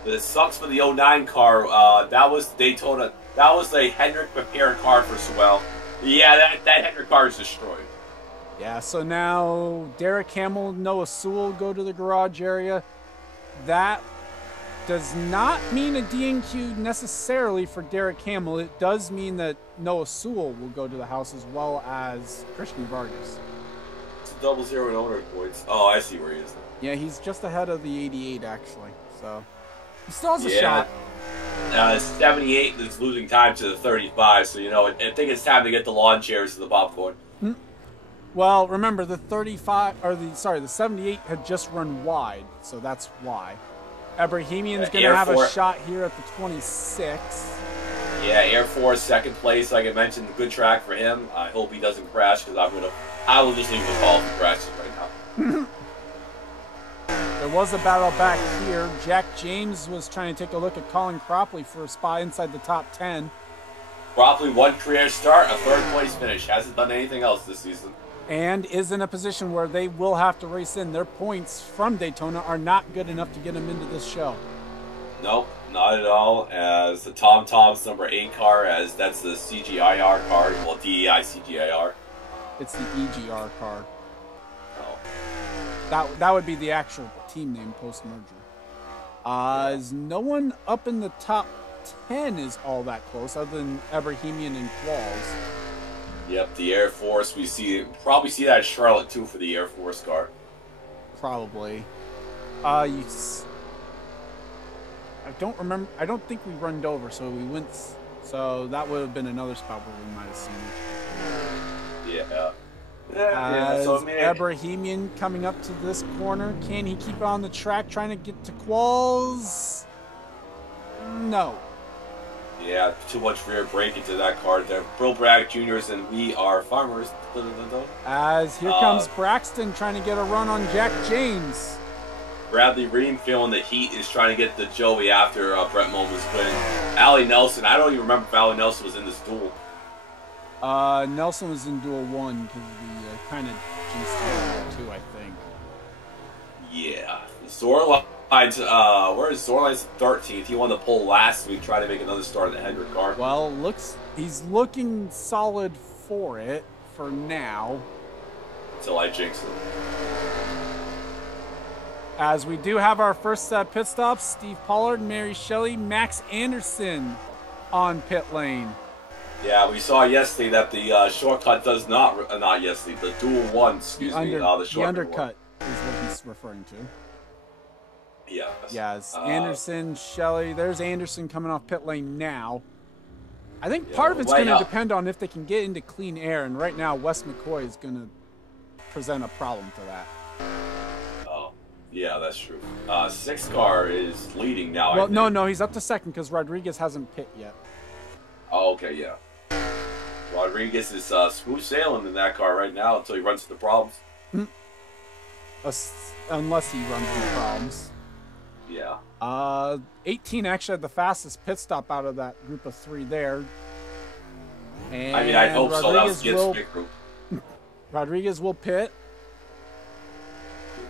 It sucks for the 09 car. That was Daytona. That was the Hendrick prepared car for Sewell. Yeah, that Hendrick car is destroyed. Yeah, so now Derek Hamill, Noah Sewell go to the garage area. That does not mean a DNQ necessarily for Derek Hamill. It does mean that Noah Sewell will go to the house as well as Christian Vargas. It's a double zero in owner points. Oh, I see where he is. Yeah, he's just ahead of the 88 actually. So he still has a shot. 78 is losing time to the 35, so you know I think it's time to get the lawn chairs to the popcorn. Well, remember the 78 had just run wide, so that's why. Abrahamian's going to have a shot here at the 26. Yeah, Air Force second place, like I mentioned, good track for him. I hope he doesn't crash because I will just leave the call if he crashes right now. There was a battle back here. Jack James was trying to take a look at Colin Cropley for a spot inside the top 10. Cropley, one career start, a third place finish. Hasn't done anything else this season. And is in a position where they will have to race in. Their points from Daytona are not good enough to get them into this show. Nope, not at all. As the Tom Tom's number 8 car, as that's the CGIR car, well, DEI CGIR. It's the EGR car. Oh. That would be the actual team name post-merger. Is no one up in the top 10 is all that close, other than Abrahamian and Qualls. Yep, the Air Force. Probably see that at Charlotte too for the Air Force car. Probably. I don't remember. I don't think we runned over, so we went. So that would have been another spot where we might have seen it. Yeah. So Abrahamian coming up to this corner. Can he keep it on the track, trying to get to Qualls? No. Yeah, too much rear brake into that car there. Bill Bragg Jr.'s and we are farmers. As here comes Braxton trying to get a run on Jack James. Bradley Ream feeling the heat is trying to get the Joey after Brett Moma's win. Allie Nelson, I don't even remember if Allie Nelson was in this duel. Nelson was in duel 1 because we kind of jinxed him 2, I think. Yeah. Zorline's, where is Zorline's 13th? He won the pole last week, trying to make another start in the Hendrick car. Well, he's looking solid for it for now. Until I jinx him. As we do have our first set pit stops, Steve Pollard, Mary Shelley, Max Anderson on pit lane. Yeah, we saw yesterday that the shortcut does not yesterday, the dual one, excuse me, the shortcut. The undercut is what he's referring to. Yes. Yes, Anderson, Shelley. There's Anderson coming off pit lane now. I think part of it's going to depend on if they can get into clean air, and right now Wes McCoy is going to present a problem for that. Oh, yeah, that's true. 6 car is leading now. Well, no, he's up to second because Rodriguez hasn't pit yet. Oh, okay, yeah. Rodriguez is smooth sailing in that car right now until he runs into problems. Unless he runs into problems. Yeah. 18 actually had the fastest pit stop out of that group of 3 there. And I mean, I hope so. That was against pit group. Rodriguez will pit.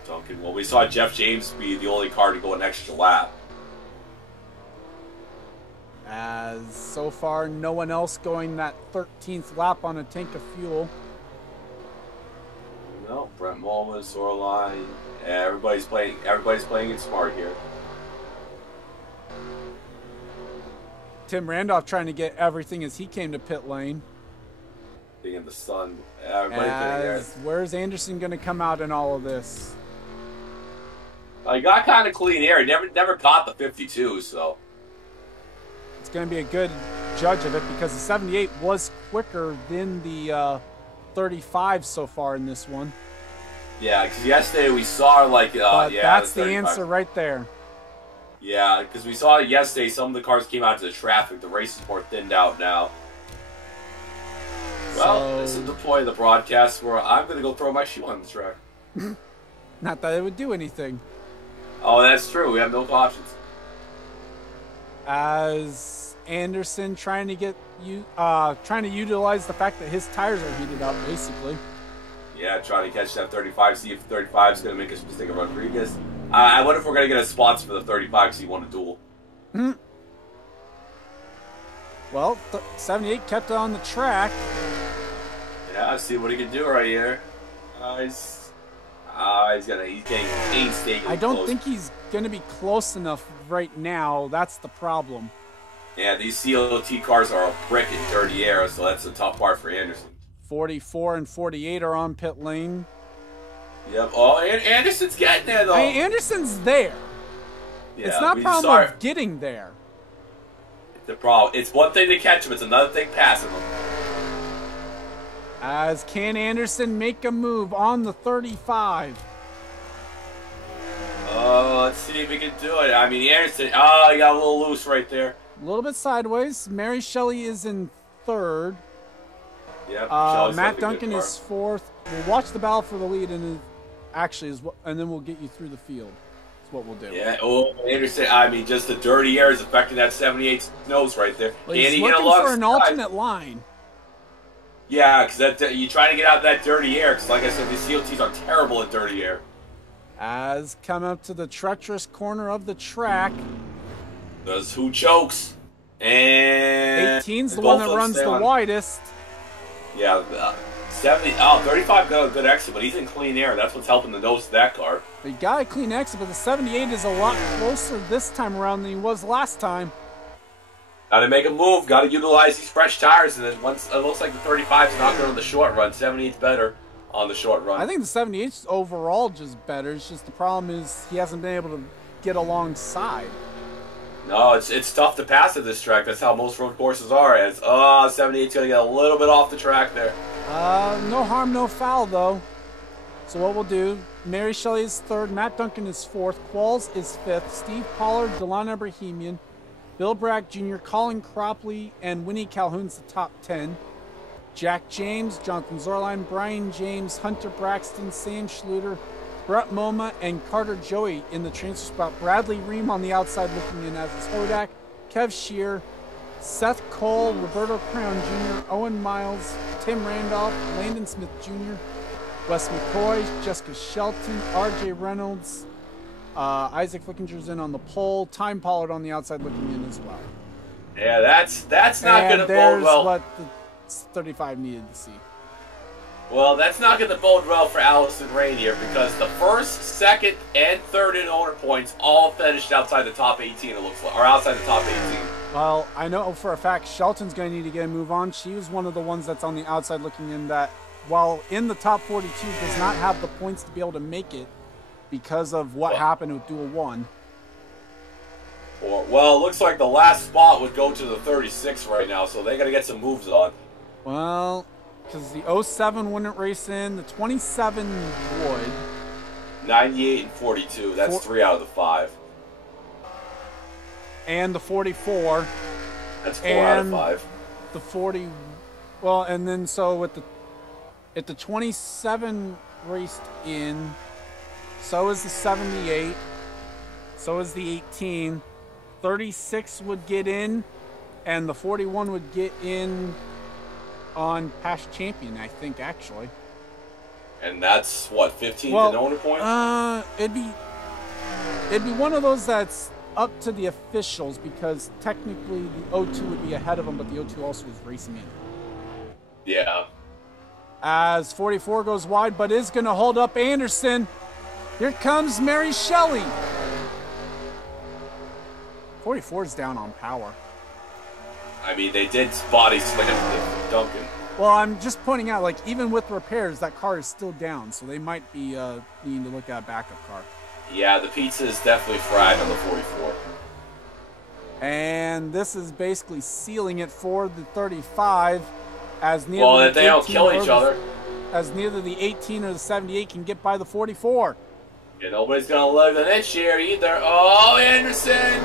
Duncan. Well, we saw Jeff James be the only car to go an extra lap. As so far, no one else going that 13th lap on a tank of fuel. No, Brent Mullen, Soreline. Everybody's playing it smart here. Tim Randolph trying to get everything as he came to pit lane. Being in the sun. Everybody there. Where's Anderson going to come out in all of this? He got kind of clean air. He never caught the 52, so. It's going to be a good judge of it because the 78 was quicker than the 35 so far in this one. Yeah, because yesterday we saw that's the answer right there. Yeah, because we saw it yesterday. Some of the cars came out to the traffic. The race is more thinned out now. Well, this is the point of the broadcast where I'm going to go throw my shoe on the track. Not that it would do anything. Oh, that's true. We have no options. As Anderson trying to utilize the fact that his tires are heated up, basically. Yeah, trying to catch that 35. See if 35 is going to make a mistake of Rodriguez. I wonder if we're going to get a sponsor for the 35 because he won a duel. Well, 78 kept it on the track. Yeah, see what he can do right here. He's getting painstakingly I don't close. think he's going to be close enough right now. That's the problem. Yeah, these CLT cars are a brick in dirty air, so that's a tough part for Anderson. 44 and 48 are on pit lane. Yep. Oh, Anderson's getting there, though. Anderson's there. Yeah, it's not a problem of getting there. The problem. It's one thing to catch him. It's another thing passing him. As can Anderson make a move on the 35? Oh, let's see if we can do it. I mean, Anderson. Oh, he got a little loose right there. A little bit sideways. Mary Shelley is in third. Yep. Matt Duncan is fourth. We'll watch the battle for the lead, and then we'll get you through the field. That's what we'll do. Yeah. Oh, Anderson. I mean, just the dirty air is affecting that 78's nose right there. Well, he's looking for an alternate line. Yeah, because you try to get out of that dirty air. Because, like I said, these CLTs are terrible at dirty air. As come up to the treacherous corner of the track. Does who chokes? And 18's the one that runs the widest. Yeah, 70. Oh, 35 got a good exit, but he's in clean air. That's what's helping the nose of that car. He got a clean exit, but the 78 is a lot closer this time around than he was last time. Got to make a move. Got to utilize these fresh tires, and then once it looks like the 35's not good on the short run, 78's better on the short run. I think the 78's overall just better. It's just the problem is he hasn't been able to get alongside. No, it's tough to pass at this track. That's how most road courses are. 78's going to get a little bit off the track there. No harm, no foul, though. So what we'll do, Mary Shelley is third, Matt Duncan is fourth, Qualls is fifth, Steve Pollard, Delana Bohemian, Bill Bragg Jr., Colin Cropley, and Winnie Calhoun's the top 10. Jack James, Jonathan Zorline, Brian James, Hunter Braxton, Sam Schluter, Brett Moma, and Carter Joey in the transfer spot. Bradley Ream on the outside looking in as is Hodak, Kev Shear, Seth Cole, Roberto Crown Jr., Owen Miles, Tim Randolph, Landon Smith Jr., Wes McCoy, Jessica Shelton, RJ Reynolds, Isaac Flickinger's in on the pole, Time Pollard on the outside looking in as well. Yeah, that's not going to bode well. What the 35 needed to see. Well, that's not going to bode well for Allison Rainier because the first, second, and third in owner points all finished outside the top 18, it looks like, or outside the top 18. Well, I know for a fact Shelton's going to need to get a move on. She was one of the ones that's on the outside looking in that, while in the top 42, does not have the points to be able to make it because of what happened with Duel 1. Well, it looks like the last spot would go to the 36 right now, so they got to get some moves on. Well, because the 07 wouldn't race in. The 27 would. 98 and 42. That's 3 out of the 5. And the 44. That's 4 out of 5. The 40. Well, and then so with if the 27 raced in, so is the 78. So is the 18. 36 would get in, and the 41 would get in on past champion, I think, actually. And that's what, 15th and owner point? It'd be one of those that's up to the officials, because technically the 02 would be ahead of them, but the 02 also is racing in. Yeah. As 44 goes wide, but is going to hold up Anderson. Here comes Mary Shelley. 44's down on power. I mean, they did body slam Duncan. Well, I'm just pointing out, like, even with repairs, that car is still down, so they might be needing to look at a backup car. Yeah, the pizza is definitely fried on the 44. And this is basically sealing it for the 35, as neither well, they don't kill each other. As neither the 18 or the 78 can get by the 44. Yeah, nobody's gonna live an inch here either. Oh, Anderson!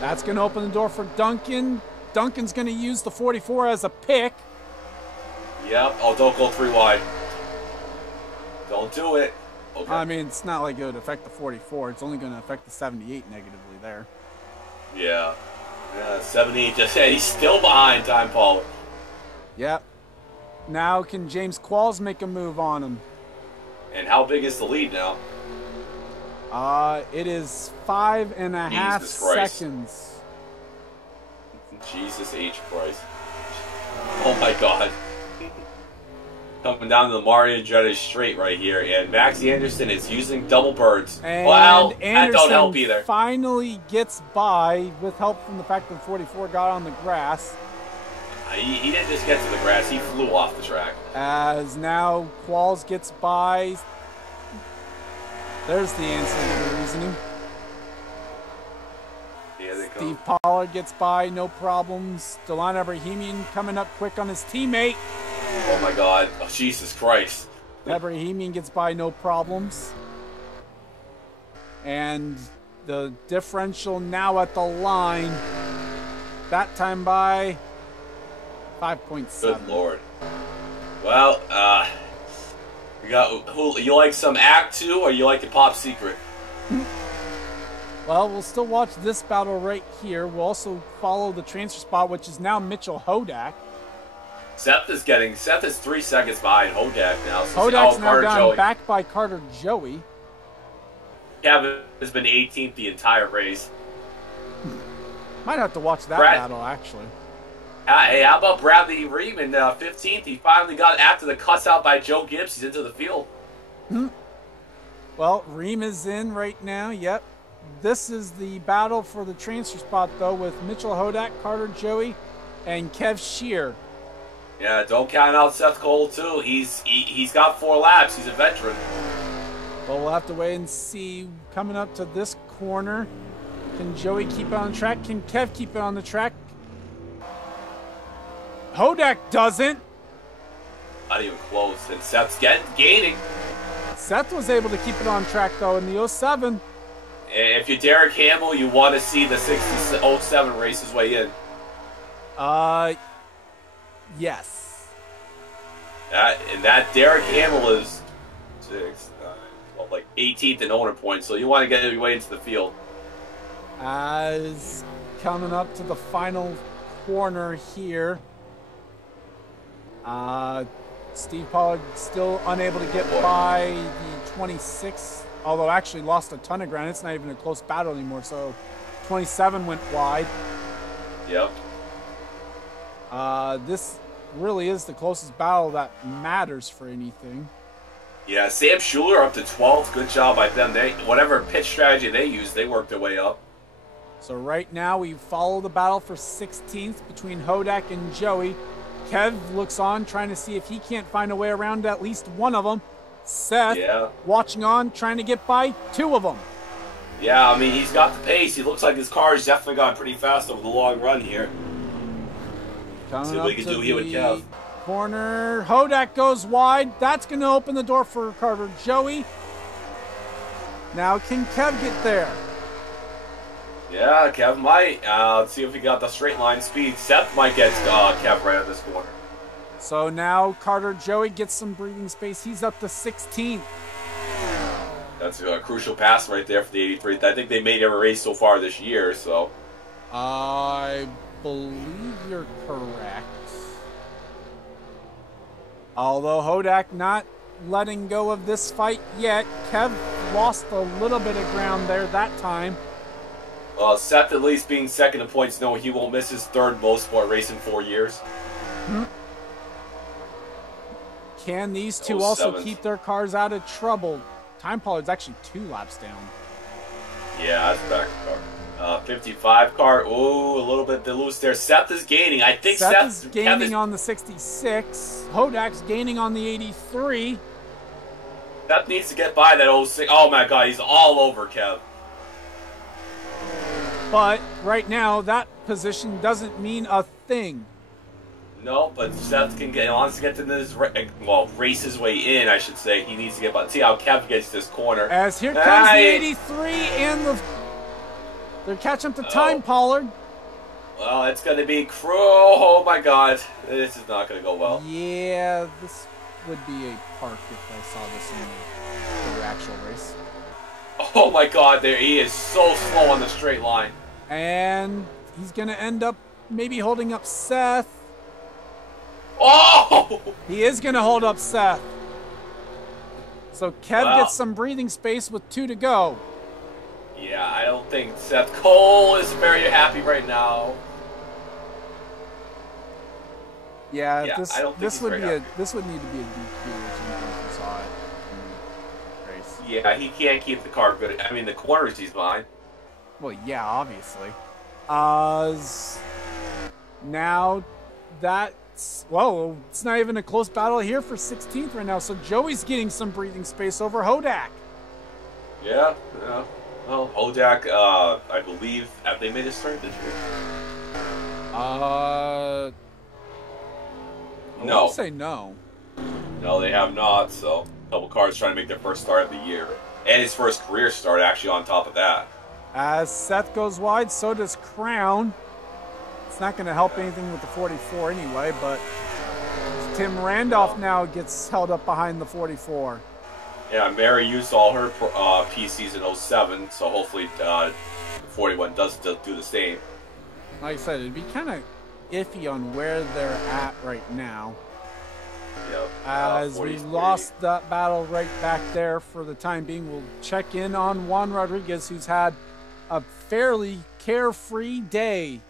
That's gonna open the door for Duncan. Duncan's gonna use the 44 as a pick. Yep. Oh, don't go 3 wide. Don't do it. Okay. I mean, it's not like it would affect the 44. It's only gonna affect the 78 negatively there. Yeah. Yeah, 78 just he's still behind Time Pollard. Yep. Now can James Qualls make a move on him? And how big is the lead now? It is 5.5 seconds. Jesus H. Christ. Oh my God. Coming down to the Mario Andretti straight right here, and Max Anderson is using double birds. And well, Anderson that don't help either. Finally gets by with help from the fact that 44 got on the grass. He didn't just get to the grass, he flew off the track. As now Qualls gets by. There's the answer to the reasoning. Here they come. Steve Pollard gets by, no problems. Delon Abrahamian coming up quick on his teammate. Oh my God. Oh, Jesus Christ. Abrahamian gets by, no problems. And the differential now at the line. That time by 5.7. Good Lord. Well, you like some Act 2 or you like the Pop Secret? Well, we'll still watch this battle right here. We'll also follow the transfer spot, which is now Mitchell Hodak. Seth is 3 seconds behind Hodak now. So Hodak's now down back by Carter Joey. Kevin has been 18th the entire race. Might have to watch that battle, actually. Hey, how about Bradley Reeman, 15th? He finally got, after the cuts out by Joe Gibbs, he's into the field. Well, Reem is in right now, yep. This is the battle for the transfer spot, though, with Mitchell Hodak, Carter Joey, and Kev Shear. Yeah, don't count out Seth Cole, too. He's got 4 laps. He's a veteran. Well, we'll have to wait and see. Coming up to this corner, can Joey keep it on the track? Can Kev keep it on the track? Hodak doesn't. Not even close. And Seth's gaining. Seth was able to keep it on track, though, in the 07. If you're Derek Hamill, you want to see the 07 races weigh in. Yes. And that Derek Hamill is 18th in owner points, so you want to get your way into the field. As coming up to the final corner here. Steve Pollard still unable to get by the 26, although actually lost a ton of ground. It's not even a close battle anymore, so 27 went wide. Yep. This really is the closest battle that matters for anything. Yeah, Sam Schuler up to 12th. Good job by them. Whatever pitch strategy they used, they worked their way up. So right now we follow the battle for 16th between Hodak and Joey. Kev looks on, trying to see if he can't find a way around at least one of them. Seth, watching on, trying to get by 2 of them. Yeah, I mean, he's got the pace. He looks like his car has definitely gone pretty fast over the long run here. Coming see what we can do here with Kev. corner. Hodak goes wide. That's going to open the door for Carter Joey. Now can Kev get there? Yeah, Kev might. Let's see if he got the straight line speed. Seth might get Kev right at this corner. So now Carter Joey gets some breathing space. He's up to 16th. That's a crucial pass right there for the 83. I think they made every race so far this year, so. I believe you're correct. Although Hodak not letting go of this fight yet. Kev lost a little bit of ground there that time. Seth, at least being second in points, no, he won't miss his third Mosport race in 4 years. Can these two also keep their cars out of trouble? Time Pollard's actually 2 laps down. Yeah, that's back car. 55 car. Ooh, a little bit loose there. Seth is gaining. I think Seth is gaining on the 66. Hodak's gaining on the 83. Seth needs to get by that 06. Oh my god, he's all over Kev. But right now, that position doesn't mean a thing. No, but Seth can get. He wants to get to this. Race his way in, I should say. He needs to get by. See how Kev gets this corner. As here comes the 83 and they're catching up to Time Pollard. Well, it's going to be Crow. Oh my god, this is not going to go well. Yeah, this would be a park if I saw this in the actual race. Oh my god, there he is so slow on the straight line. And he's going to end up maybe holding up Seth. Oh! He is going to hold up Seth. So Kev gets some breathing space with 2 to go. Yeah, I don't think Seth Cole is very happy right now. Yeah, this would need to be a DQ if you saw it in the race. Yeah, he can't keep the car good. I mean, the corners he's behind. Well, yeah, obviously. Now that's, whoa, it's not even a close battle here for 16th right now. So Joey's getting some breathing space over Hodak. Yeah. Well, Hodak, I believe, have they made a start this year? I No. would say no. No, they have not. So, a couple cars trying to make their first start of the year. And his first career start, actually, on top of that. As Seth goes wide, so does Crown. It's not going to help anything with the 44 anyway, but Tim Randolph now gets held up behind the 44. Yeah, Mary used all her PCs in 07, so hopefully the 41 does do the same. Like I said, it'd be kind of iffy on where they're at right now. Yep. As we lost that battle right back there for the time being, we'll check in on Juan Rodriguez, who's had a fairly carefree day.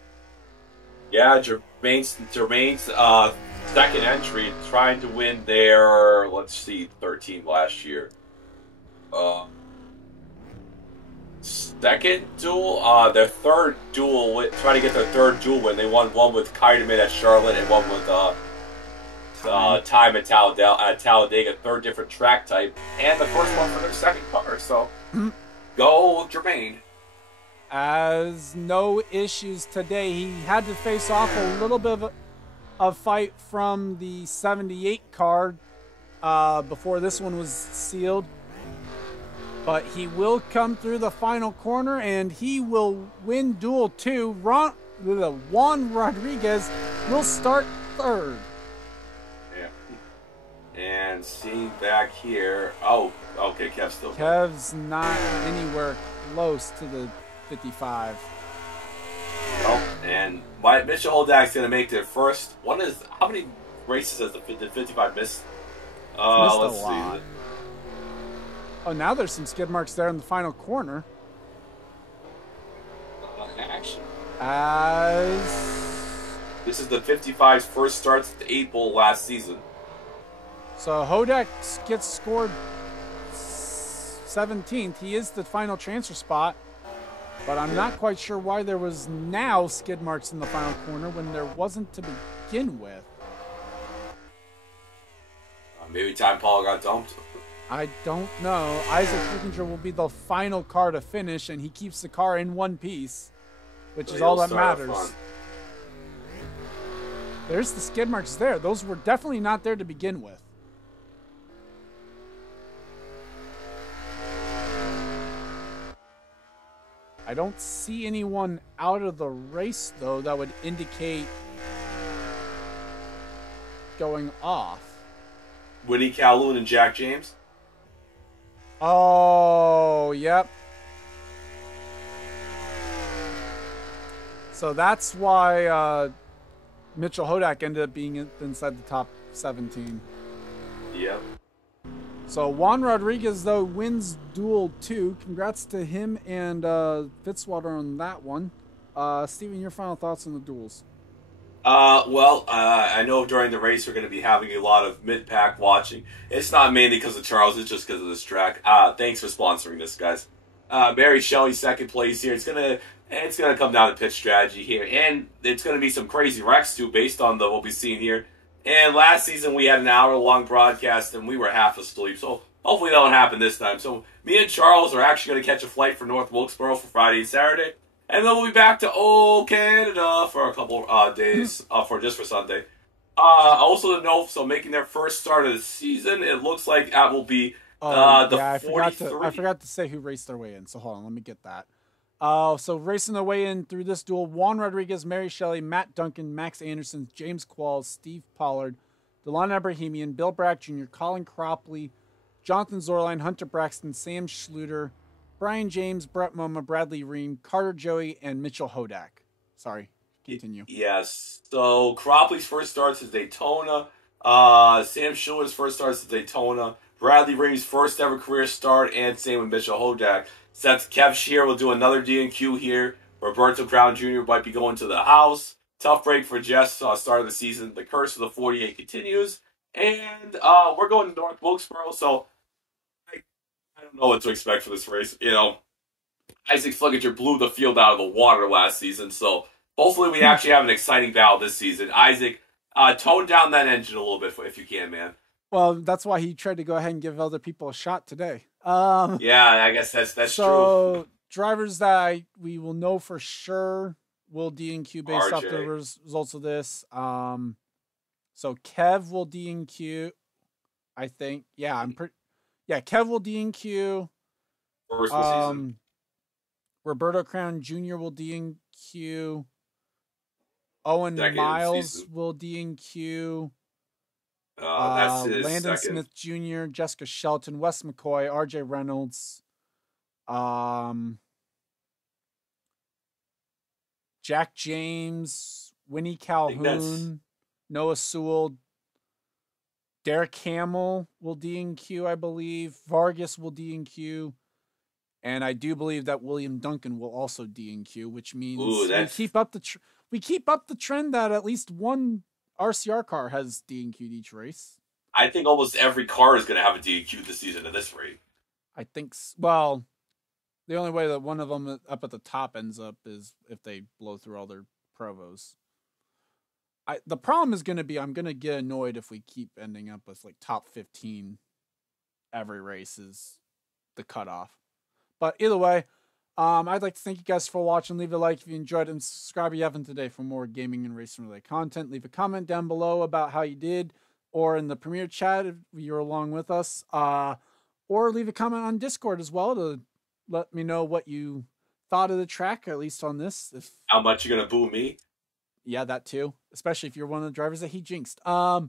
Yeah, Jermaine's second entry, trying to win their, let's see, 13 last year. Second duel, their third duel, trying to get their third duel win. They won one with Keiderman at Charlotte and one with Time at Talladega, third different track type, and the first one for their second car. So, go Jermaine. As no issues today, he had to face off a little bit of a fight from the 78 car before this one was sealed. But he will come through the final corner and he will win Duel 2. Juan Rodriguez will start third. Yeah. And see back here. Oh, okay, Kev's still. Kev's not anywhere close to the 55. Oh, and Mitchell Holdak's going to make their first. How many races has the 55 missed? Let's see. Oh, now there's some skid marks there in the final corner. Action. As this is the 55's first start at the 8 Bowl last season. So Hodak gets scored 17th. He is the final transfer spot. But I'm not quite sure why there was now skid marks in the final corner when there wasn't to begin with. Maybe Time Paul got dumped. I don't know. Isaac Flickinger will be the final car to finish, and he keeps the car in one piece, which is all that matters. There's the skid marks there. Those were definitely not there to begin with. I don't see anyone out of the race, though, that would indicate going off. Winnie Calhoun and Jack James. Oh, yep. So that's why Mitchell Hodak ended up being inside the top 17. Yep. So Juan Rodriguez, though, wins Duel 2. Congrats to him and Fitzwater on that one. Steven, your final thoughts on the duels? I know during the race we're going to be having a lot of mid-pack watching. It's not mainly because of Charles, it's just because of this track. Thanks for sponsoring this, guys. Mary Shelley, second place here. It's gonna come down to pitch strategy here, and it's gonna be some crazy wrecks too, based on what we've seen here. And last season we had an hour-long broadcast, and we were half asleep. So hopefully that won't happen this time. So me and Charles are actually gonna catch a flight for North Wilkesboro for Friday and Saturday, and then we'll be back to old Canada for a couple days for Sunday. Also to note, so making their first start of the season, it looks like that will be I 43. forgot to say who raced their way in. So hold on, let me get that. So racing their way in through this duel: Juan Rodriguez, Mary Shelley, Matt Duncan, Max Anderson, James Qualls, Steve Pollard, Delon Abrahamian, Bill Brack Jr., Colin Cropley, Jonathan Zorline, Hunter Braxton, Sam Schluter, Brian James, Brett Moma, Bradley Ream, Carter Joey, and Mitchell Hodak. Sorry, continue. Yes. So Cropley's first starts is Daytona. Sam Schiller's first starts is Daytona. Bradley Ream's first ever career start, and same with Mitchell Hodak. Seth Kev Shear will do another D&Q here. Roberto Brown Jr. might be going to the house. Tough break for Jess, start of the season. The curse of the 48 continues. And we're going to North Wilkesboro, so I don't know what to expect for this race. You know, Isaac Flickinger blew the field out of the water last season, so hopefully we actually have an exciting battle this season. Isaac, tone down that engine a little bit if you can, man. Well, that's why he tried to go ahead and give other people a shot today. Yeah, I guess that's true. So drivers that we will know for sure will D&Q based off the results of this. So Kev will D&Q, I think. Yeah, Kev will D&Q. First season. Roberto Crown Jr. will D&Q. Owen Miles will D&Q. That's his Landon second. Smith Jr., Jessica Shelton, Wes McCoy, RJ Reynolds, Jack James, Winnie Calhoun, Noah Sewell, Derek Hamill will D&Q, I believe. Vargas will D&Q. And I do believe that William Duncan will also D&Q, which means we keep up the trend that at least one RCR car has D&Q'd each race. I think almost every car is going to have a D&Q this season at this rate. I think, well, the only way that one of them up at the top ends up is if they blow through all their provos. The problem is going to be I'm going to get annoyed if we keep ending up with like top 15 every race is the cutoff. But either way, I'd like to thank you guys for watching. Leave a like if you enjoyed it, and subscribe if you haven't today for more gaming and racing related content. Leave a comment down below about how you did, or in the Premier chat if you're along with us, or leave a comment on Discord as well to let me know what you thought of the track, at least on this. How much you're gonna boo me? Yeah, that too. Especially if you're one of the drivers that he jinxed. For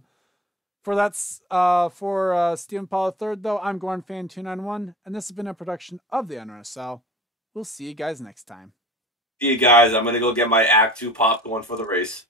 Stephen Paul III, though, I'm GornFan291, and this has been a production of the NRSL. We'll see you guys next time. See you guys. I'm going to go get my Act 2 popcorn for the race.